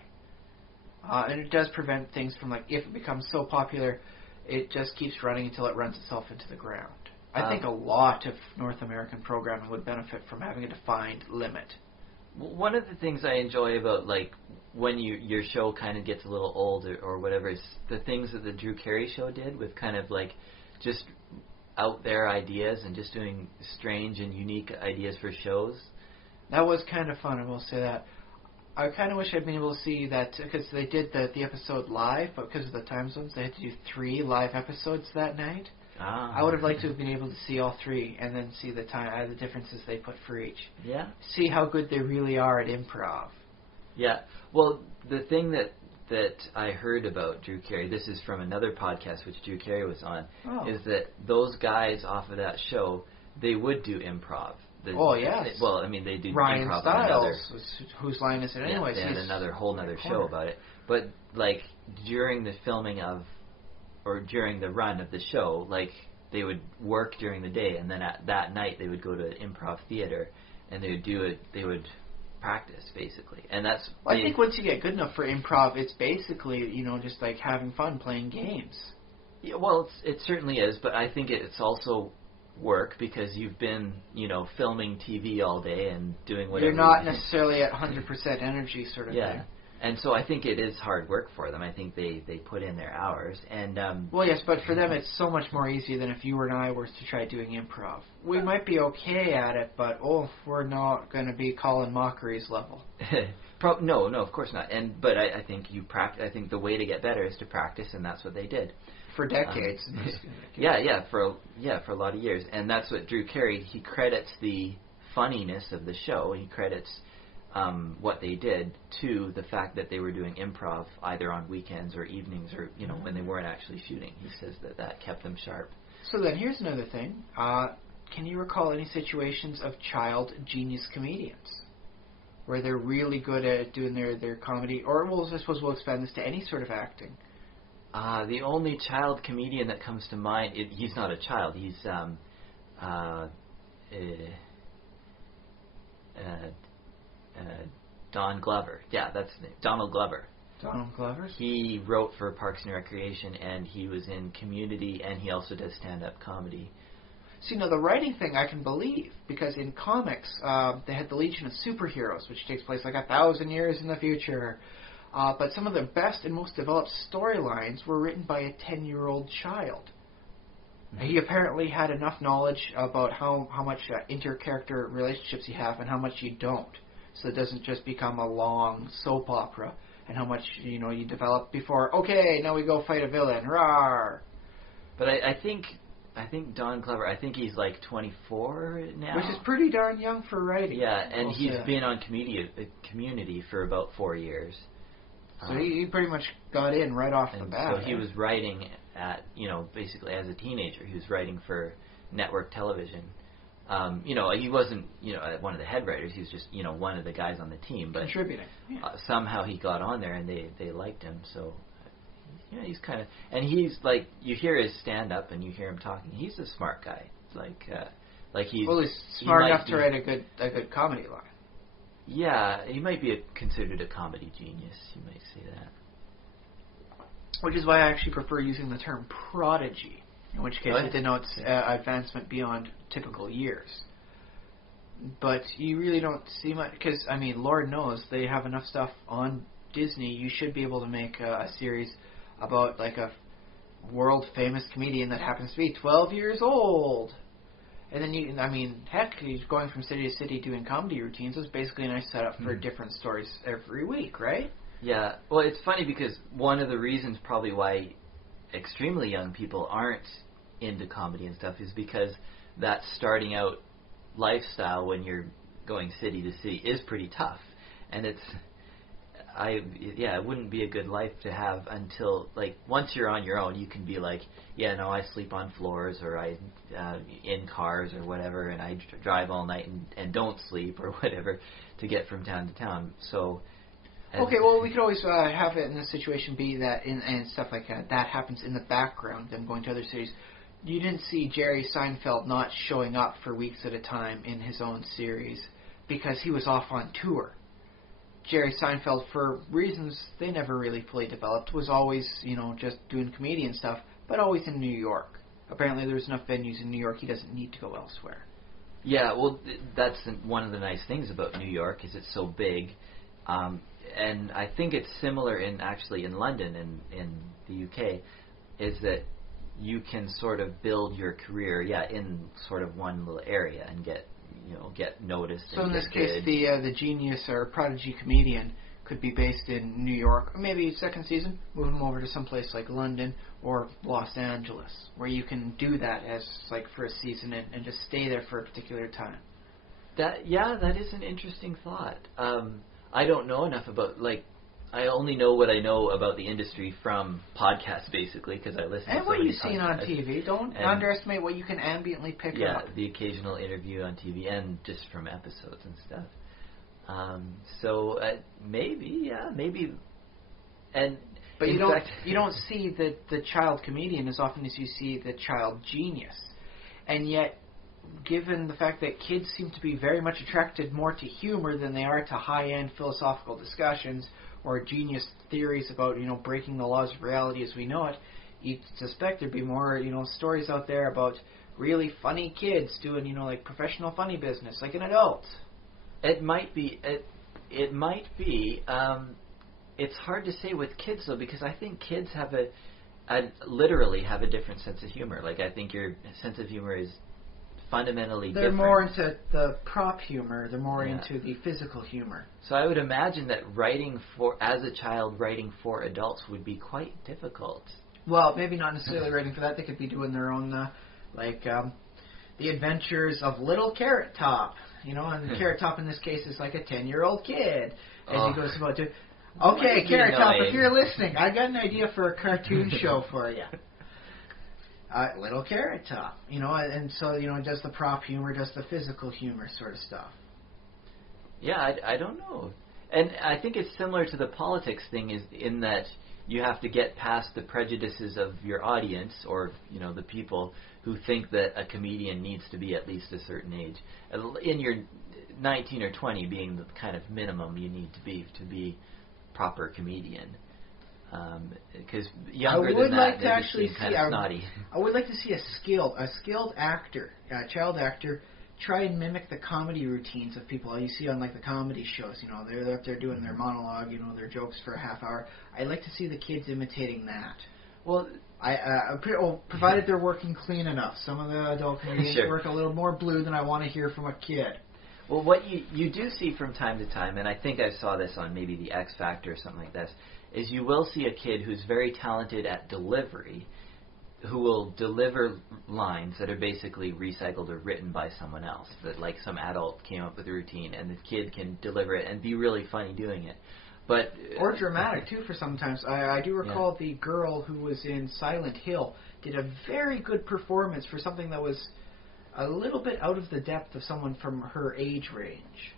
And it does prevent things from, like, if it becomes so popular, it just keeps running until it runs itself into the ground. I think a lot of North American programming would benefit from having a defined limit. One of the things I enjoy about, like, when your show kind of gets a little old or whatever is the things that the Drew Carey show did with kind of like just out there ideas and just doing strange and unique ideas for shows. That was kind of fun, I will say that. I kind of wish I'd been able to see that, because they did the episode live, but because of the time zones, they had to do 3 live episodes that night. I would have liked to have been able to see all 3 and then see the differences they put for each. Yeah. See how good they really are at improv. Yeah. Well, the thing that I heard about Drew Carey, this is from another podcast which Drew Carey was on, is that those guys off of that show, they would do improv. Yes. Well, I mean, they do Ryan improv. Stiles, whose line is it anyways? Yeah, they had whole other show about it. But, like, during the filming or during the run of the show, like, they would work during the day, and then that night they would go to improv theater, and they would practice, basically. And that's... Well, I think once you get good enough for improv, it's basically, just like having fun playing games. Yeah, well, it certainly is, but I think it's also work, because you've been, filming TV all day and doing whatever. You're not necessarily at 100% energy sort of thing. Yeah. And so I think it is hard work for them. I think they put in their hours. And well, yes, but for them it's so much more easy than if you and I were to try doing improv. We might be okay at it, but we're not going to be Colin Mockery's level. No, of course not. But I think I think the way to get better is to practice, and that's what they did for decades. For a lot of years. And that's what Drew Carey, he credits the funniness of the show. He credits what they did to the fact that they were doing improv either on weekends or evenings or, when they weren't actually shooting. He says that kept them sharp. So then here's another thing. Can you recall any situations of child genius comedians where they're really good at doing their comedy? Or I suppose we'll expand this to any sort of acting. The only child comedian that comes to mind, he's not a child. He's Don Glover. Yeah, that's his name. Donald Glover. Donald Glover? He wrote for Parks and Recreation, and he was in Community, and he also does stand-up comedy. See, now the writing thing I can believe, because in comics, they had the Legion of Superheroes, which takes place like 1,000 years in the future. But some of the best and most developed storylines were written by a 10-year-old child. Mm-hmm. He apparently had enough knowledge about how much inter-character relationships you have and how much you don't. So it doesn't just become a long soap opera, and how much you develop before. Okay, now we go fight a villain. Rawr! But I think Don Glover. I think he's like 24 now, which is pretty darn young for writing. Yeah, and he's been on Community for about 4 years. So he pretty much got in right off the bat. So he was writing at basically as a teenager. He was writing for network television. He wasn't, one of the head writers. He was just, one of the guys on the team. But contributing. Yeah. Somehow he got on there, and they liked him. So, he's kind of, and he's like, you hear his stand up, and you hear him talking. He's a smart guy. He's smart enough to write a good comedy line. Yeah, he might be considered a comedy genius. You might say that. Which is why I actually prefer using the term prodigy. In which case it denotes advancement beyond typical years. But you really don't see much, because, Lord knows, they have enough stuff on Disney. You should be able to make a series about, like, a world-famous comedian that happens to be 12 years old. And then heck, he's going from city to city doing comedy routines. It's basically a nice setup for different stories every week, right? Yeah. Well, it's funny because one of the reasons probably why extremely young people aren't into comedy and stuff is because that starting out lifestyle when you're going city to city is pretty tough, and it wouldn't be a good life to have until, like, once you're on your own, you can be like, I sleep on floors, or I in cars or whatever, and I drive all night and don't sleep or whatever to get from town to town. So. Okay, well, we could always have it in the situation be that, and stuff like that happens in the background, them going to other cities. You didn't see Jerry Seinfeld not showing up for weeks at a time in his own series because he was off on tour. Jerry Seinfeld, for reasons they never really fully developed, was always, just doing comedian stuff, but always in New York. Apparently there's enough venues in New York he doesn't need to go elsewhere. Yeah, well, that's one of the nice things about New York is it's so big, and I think it's similar in London and in the UK, is that you can sort of build your career, in sort of one little area and get noticed. So and in this get case, good. the genius or prodigy comedian could be based in New York, or maybe second season, move them over to someplace like London or Los Angeles, where you can do that as like for a season and just stay there for a particular time. That is an interesting thought. I don't know enough about I only know what I know about the industry from podcasts, basically, because I listen to so what many you've seen on TV. Don't underestimate what you can ambiently pick up. Yeah, the occasional interview on TV and just from episodes and stuff. So maybe. And but you don't see the child comedian as often as you see the child genius, and yet, given the fact that kids seem to be very much attracted more to humor than they are to high-end philosophical discussions or genius theories about breaking the laws of reality as we know it, you'd suspect there'd be more stories out there about really funny kids doing like professional funny business like an adult. It might be. It might be. It's hard to say with kids though, because I think kids literally have a different sense of humor. Like I think your sense of humor is fundamentally They're different. more into the prop humor. They're more into the physical humor. So I would imagine that as a child, writing for adults would be quite difficult. Well, maybe not necessarily writing for that. They could be doing their own, the adventures of Little Carrot Top. And Carrot Top in this case is like a 10-year-old kid as he goes about to. Okay, Carrot Top, if you're listening, I got an idea for a cartoon show for you. Little Carrot Top, and so does the prop humor, does the physical humor sort of stuff. Yeah, I don't know, and I think it's similar to the politics thing, is in that you have to get past the prejudices of your audience or the people who think that a comedian needs to be at least a certain age. In your 19 or 20 being the kind of minimum you need to be proper comedian. Because younger than that, they just seem kind of snotty. I would like to see a skilled actor, a child actor, try and mimic the comedy routines of people you see on like the comedy shows. They're up there doing their monologue, their jokes for a half hour. I'd like to see the kids imitating that. Well, provided they're working clean enough. Some of the adult comedians work a little more blue than I want to hear from a kid. Well, what you do see from time to time, and I think I saw this on maybe the X Factor or something like this, is you will see a kid who's very talented at delivery, who will deliver lines that are basically recycled or written by someone else, that like some adult came up with a routine, and the kid can deliver it and be really funny doing it. Or dramatic, too, for sometimes. I do recall the girl who was in Silent Hill did a very good performance for something that was a little bit out of the depth of someone from her age range.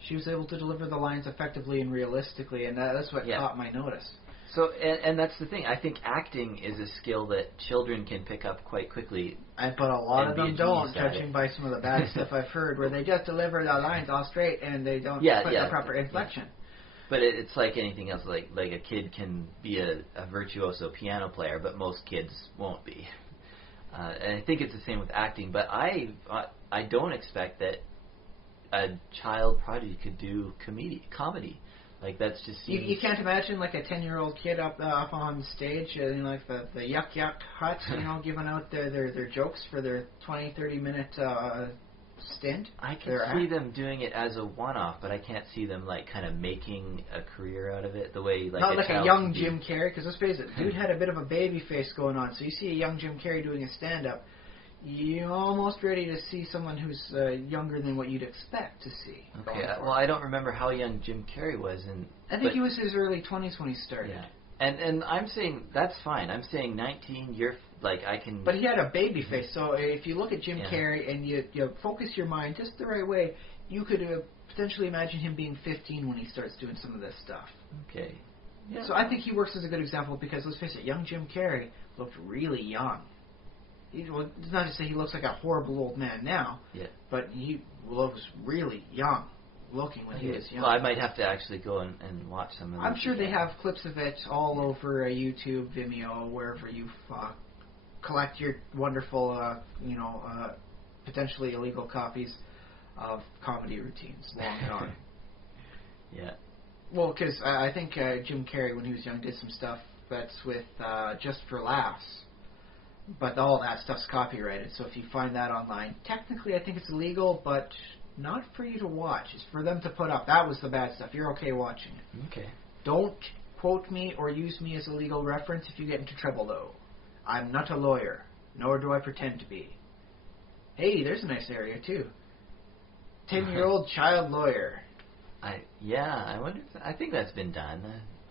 She was able to deliver the lines effectively and realistically, and that's what caught my notice. So, and that's the thing. I think acting is a skill that children can pick up quite quickly. But a lot of them don't, judging by some of the bad stuff I've heard, where they just deliver the lines all straight and they don't put the proper inflection. But it's like anything else. Like a kid can be a virtuoso piano player, but most kids won't be. And I think it's the same with acting. But I don't expect that a child prodigy could do comedy. Like that's just you can't imagine like a 10-year-old kid up on stage in like the yuck hut, giving out their jokes for their 20-30 minute stint. I can see them doing it as a one-off, but I can't see them like kind of making a caire out of it the way like not like a young Jim Carrey, because let's face it, dude had a bit of a baby face going on. So you see a young Jim Carrey doing a stand-up, you're almost ready to see someone who's younger than what you'd expect to see. Okay, well, I don't remember how young Jim Carrey was. I think he was in his early 20s when he started. Yeah. And I'm saying, that's fine. I'm saying 19, I can... But he had a baby face, so if you look at Jim Carrey and you focus your mind just the right way, you could potentially imagine him being 15 when he starts doing some of this stuff. Okay. Yeah. So I think he works as a good example because, let's face it, young Jim Carrey looked really young. It's not to say he looks like a horrible old man now, but he looks really young looking when he was young. Well, I might have to actually go and watch some of them. I'm sure they have clips of it all over YouTube, Vimeo, wherever you collect your wonderful, potentially illegal copies of comedy routines long gone. Yeah. Well, because I think Jim Carrey, when he was young, did some stuff that's with Just for Laughs. But all that stuff's copyrighted, so if you find that online, technically I think it's illegal, but not for you to watch. It's for them to put up. That was the bad stuff. You're okay watching it. Okay. Don't quote me or use me as a legal reference if you get into trouble, though. I'm not a lawyer, nor do I pretend to be. Hey, there's a nice area, too. 10-year-old child lawyer. I wonder if, I think that's been done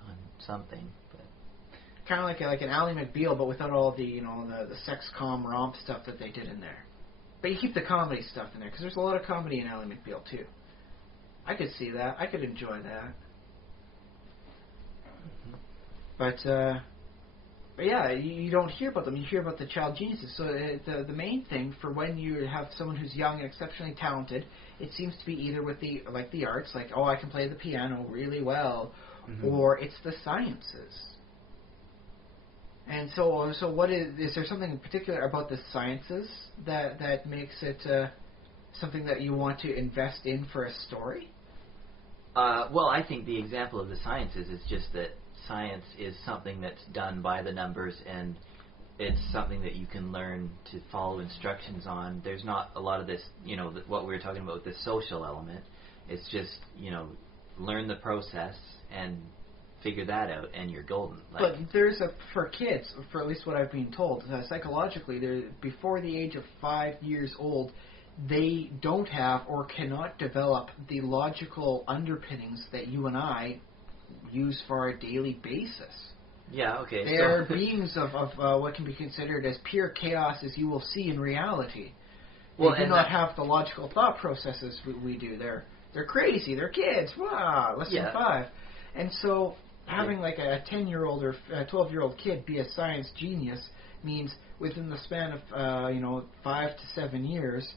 on something. But Kind of like an Ally McBeal, but without all the the sex com romp stuff that they did in there. But you keep the comedy stuff in there, because there's a lot of comedy in Ally McBeal, too. I could see that. I could enjoy that. But yeah, you don't hear about them. You hear about the child geniuses. So the main thing for when you have someone who's young and exceptionally talented, it seems to be either with the arts, like, oh, I can play the piano really well, or it's the sciences. And so what is there something in particular about the sciences that makes it something that you want to invest in for a story? Well, I think the example of the sciences is just that science is something that's done by the numbers, and it's something that you can learn to follow instructions on. There's not a lot of this, what we were talking about with the social element. It's just, learn the process and figure that out, and you're golden. But there's for kids, for at least what I've been told, psychologically, before the age of 5 years old, they don't have or cannot develop the logical underpinnings that you and I use for our daily basis. Yeah, okay. They're beings of what can be considered as pure chaos as you will see in reality. They do not have the logical thought processes we do. They're crazy. They're kids. Wow, less than 5. And so having like a 10-year-old or a 12-year-old kid be a science genius means within the span of 5 to 7 years,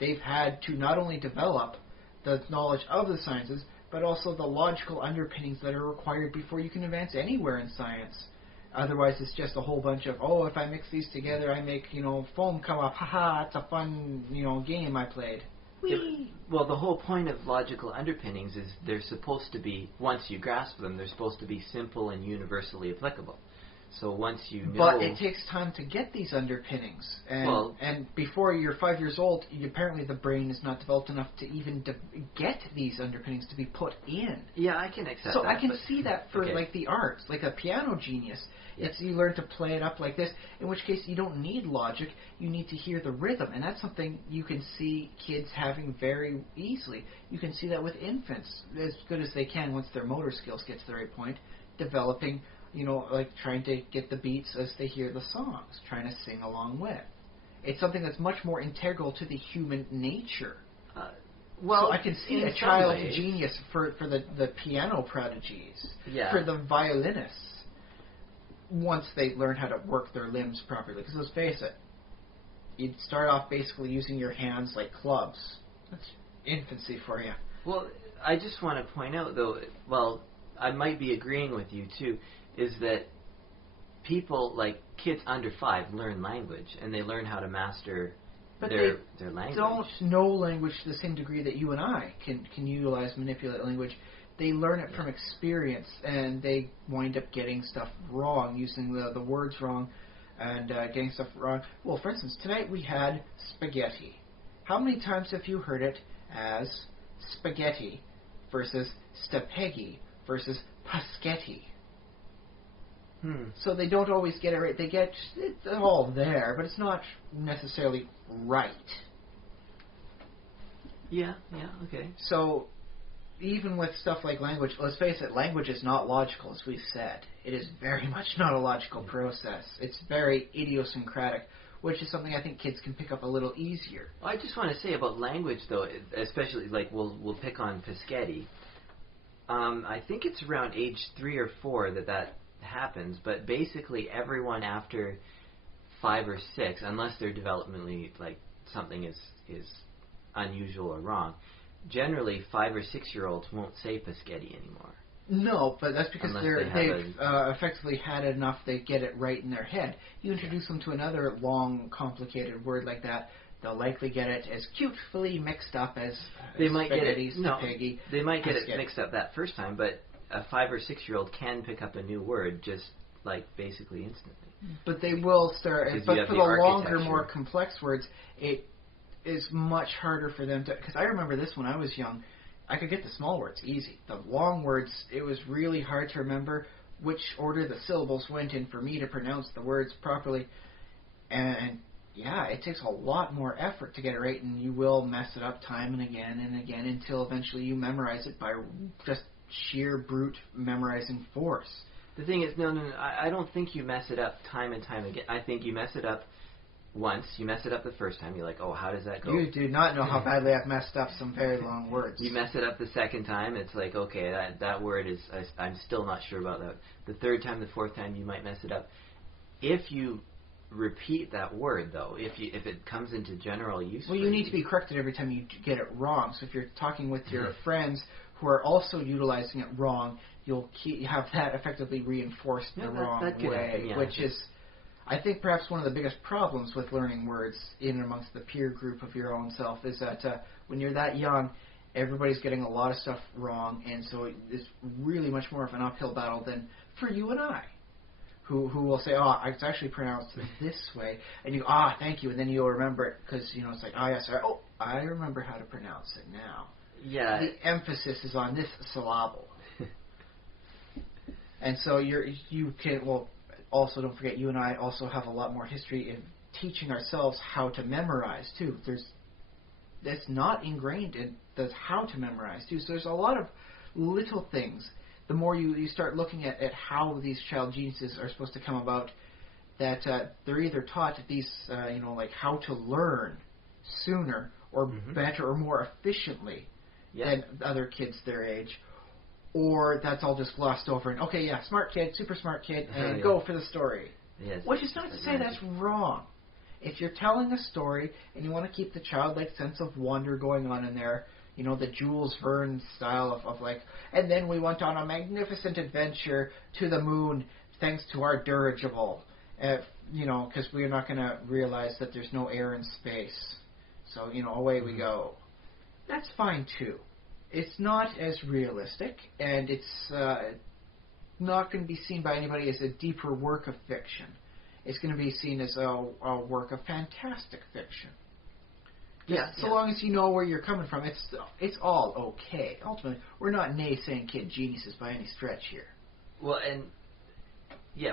they've had to not only develop the knowledge of the sciences, but also the logical underpinnings that are required before you can advance anywhere in science. Otherwise, it's just a whole bunch of, if I mix these together, I make, foam come up. Haha, it's a fun, game I played. Whee! Well, the whole point of logical underpinnings is they're supposed to be, once you grasp them, they're supposed to be simple and universally applicable. So once you know... But it takes time to get these underpinnings. And before you're 5 years old, apparently the brain is not developed enough to even get these underpinnings to be put in. Yeah, I can accept that. So I can see that for like the arts, like a piano genius. Yes. You learn to play it up like this, in which case you don't need logic, you need to hear the rhythm. And that's something you can see kids having very easily. You can see that with infants, as good as they can once their motor skills get to the right point, developing... like trying to get the beats as they hear the songs, trying to sing along with. It's something that's much more integral to the human nature. So I can see a child genius for the piano prodigies, for the violinists, once they learn how to work their limbs properly. Because let's face it, you'd start off basically using your hands like clubs. That's infancy for you. Well, I just want to point out, though, I might be agreeing with you, too, is that people, like kids under 5, learn language, and they learn how to master their language. They don't know language to the same degree that you and I can utilize, manipulate language. They learn it from experience, and they wind up getting stuff wrong, using the words wrong, and getting stuff wrong. Well, for instance, tonight we had spaghetti. How many times have you heard it as spaghetti versus stapeghi versus paschetti? So they don't always get it right. It's all there, but it's not necessarily right. Yeah, okay. So even with stuff like language, let's face it, language is not logical, as we've said. It is very much not a logical process. It's very idiosyncratic, which is something I think kids can pick up a little easier. Well, I just want to say about language, though, especially, like, we'll pick on Paschetti. I think it's around age 3 or 4 that happens, but basically everyone after 5 or 6, unless they're developmentally, like, something is unusual or wrong, generally 5 or 6-year-olds won't say Paschetti anymore. No, but that's because they've effectively had enough, they get it right in their head. You introduce them to another long, complicated word like that, they'll likely get it as cutely mixed up as They might get it. spaghettis No, to piggy. they might get it mixed up that first time, but a 5 or 6-year-old can pick up a new word just like basically instantly. But they will start. Because But you have for the the longer, architecture. more complex words, it is much harder for them to. Because I remember this when I was young. I could get the small words easy. The long words, it was really hard to remember which order the syllables went in for me to pronounce the words properly. And yeah, it takes a lot more effort to get it right, and you will mess it up time and again until eventually you memorize it by just sheer brute memorizing force. The thing is, no, I don't think you mess it up time and time again. I think you mess it up once. You mess it up the first time. You're like, oh, how does that go? You do not know how badly I've messed up some very long words. You mess it up the second time, it's like, okay, that word is, I'm still not sure about that. The third time, the fourth time, you might mess it up. If you repeat that word, though, if it comes into general use... Well, you need to be corrected every time you get it wrong. So if you're talking with your friends who are also utilizing it wrong, you'll have that effectively reinforced the wrong way, happen, yeah. which is... I think perhaps one of the biggest problems with learning words in and amongst the peer group of your own self is that when you're that young, everybody's getting a lot of stuff wrong, and so it's really much more of an uphill battle than for you and I, who will say, oh, it's actually pronounced this way, and you go, thank you, and then you'll remember it because, it's like, yes, I remember how to pronounce it now. Yeah. The emphasis is on this syllable. And so you can, also, don't forget, you and I also have a lot more history in teaching ourselves how to memorize, too. That's not ingrained in the how to memorize, too. So there's a lot of little things. The more you start looking at how these child geniuses are supposed to come about, that they're either taught these, like how to learn sooner or better or more efficiently than other kids their age, or that's all just glossed over and, okay, yeah, smart kid, super smart kid, and go for the story. Yes, which is not to say that's wrong. If you're telling a story and you want to keep the childlike sense of wonder going on in there, the Jules Verne style of like, and then we went on a magnificent adventure to the moon thanks to our dirigible, because we're not going to realize that there's no air in space. So, away we go. That's fine, too. It's not as realistic, and it's not going to be seen by anybody as a deeper work of fiction. It's going to be seen as a work of fantastic fiction. So long as you know where you're coming from, it's all okay. Ultimately, we're not naysaying kid geniuses by any stretch here. Well, and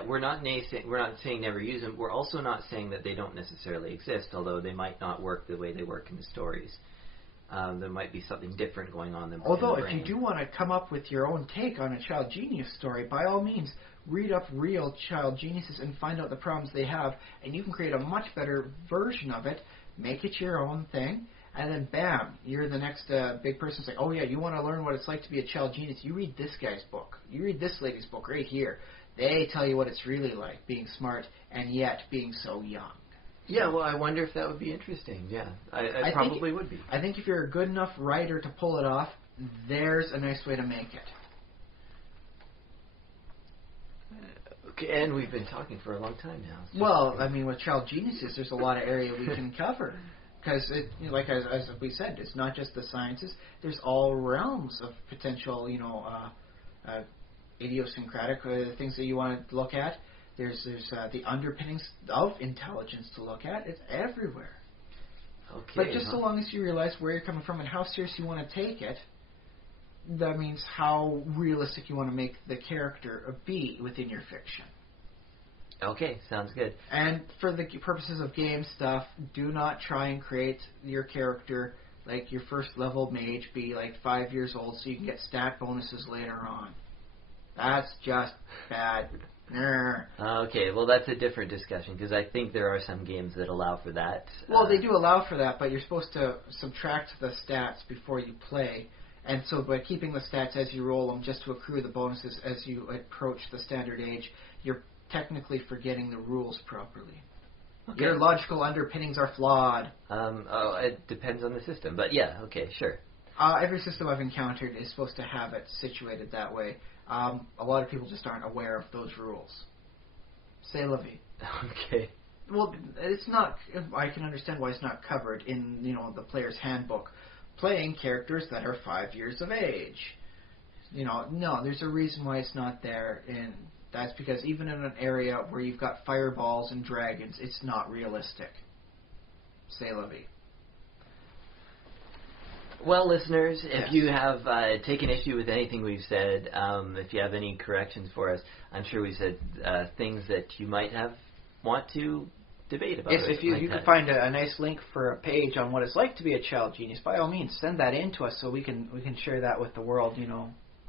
we're not saying never use them. We're also not saying that they don't necessarily exist, although they might not work the way they work in the stories. There might be something different going on than. Although, if you do want to come up with your own take on a child genius story, by all means, read up real child geniuses and find out the problems they have, and you can create a much better version of it, make it your own thing, and then bam, you're the next big person. It's like, oh yeah, you want to learn what it's like to be a child genius? You read this guy's book. You read this lady's book right here. They tell you what it's really like being smart and yet being so young. Yeah, well, I wonder if that would be interesting. Yeah, I probably would be. I think if you're a good enough writer to pull it off, there's a nice way to make it. Okay, and we've been talking for a long time now. So. Well, I mean, with child geniuses, there's a lot of area we can cover. Because, like as we said, it's not just the sciences. There's all realms of potential, idiosyncratic things that you want to look at. There's the underpinnings of intelligence to look at. It's everywhere. Okay. But just so long as you realize where you're coming from and how serious you want to take it, that means how realistic you want to make the character be within your fiction. Okay, sounds good. And for the purposes of game stuff, do not try and create your character like your first level mage be like 5 years old so you can get stat bonuses later on. That's just bad. Okay, well, that's a different discussion, because I think there are some games that allow for that. Well, they do allow for that, but you're supposed to subtract the stats before you play. And so by keeping the stats as you roll them, just to accrue the bonuses as you approach the standard age, you're technically forgetting the rules properly. Okay. Your logical underpinnings are flawed. It depends on the system, but yeah, okay, sure. Every system I've encountered is supposed to have it situated that way. A lot of people just aren't aware of those rules. C'est la vie. Okay. Well, it's not. I can understand why it's not covered in the player's handbook. Playing characters that are 5 years of age. No, there's a reason why it's not there, and that's because even in an area where you've got fireballs and dragons, it's not realistic. C'est la vie. Well, listeners, Yes. if you have taken issue with anything we've said, if you have any corrections for us, I'm sure we said things that you might want to debate about. Yes, if you can find a nice link for a page on what it's like to be a child genius, by all means, send that in to us so we can share that with the world,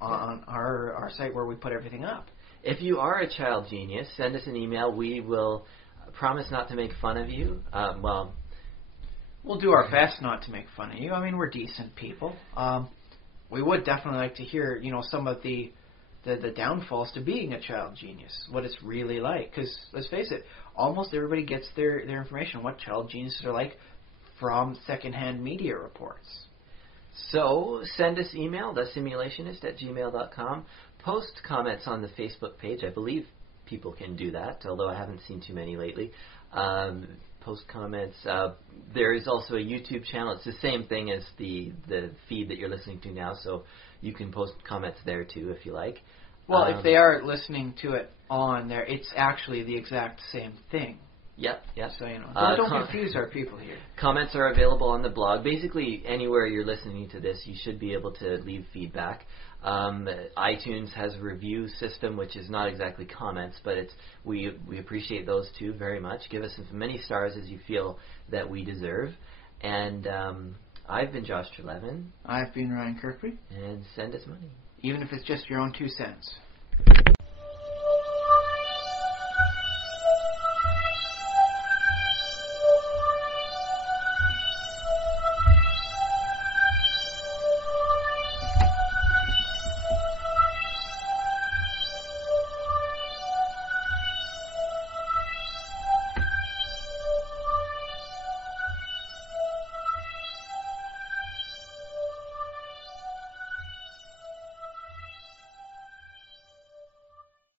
on our site where we put everything up. If you are a child genius, send us an email. We will promise not to make fun of you. We'll do our best not to make fun of you. I mean, we're decent people. We would definitely like to hear, some of the downfalls to being a child genius, what it's really like. Because, let's face it, almost everybody gets their information on what child geniuses are like from secondhand media reports. So, send us email, thesimulationist@gmail.com. Post comments on the Facebook page. I believe people can do that, although I haven't seen too many lately. Post comments. There is also a YouTube channel. It's the same thing as the feed that you're listening to now, so you can post comments there too if you like. Well, if they are listening to it on there, it's actually the exact same thing. Yep. So, don't confuse our people here. Comments are available on the blog. Basically, anywhere you're listening to this, you should be able to leave feedback. iTunes has a review system, which is not exactly comments, but we appreciate those too very much. Give us as many stars as you feel that we deserve. And I've been Josh Trelevin. I've been Ryan Kirkby. And send us money. Even if it's just your own 2 cents.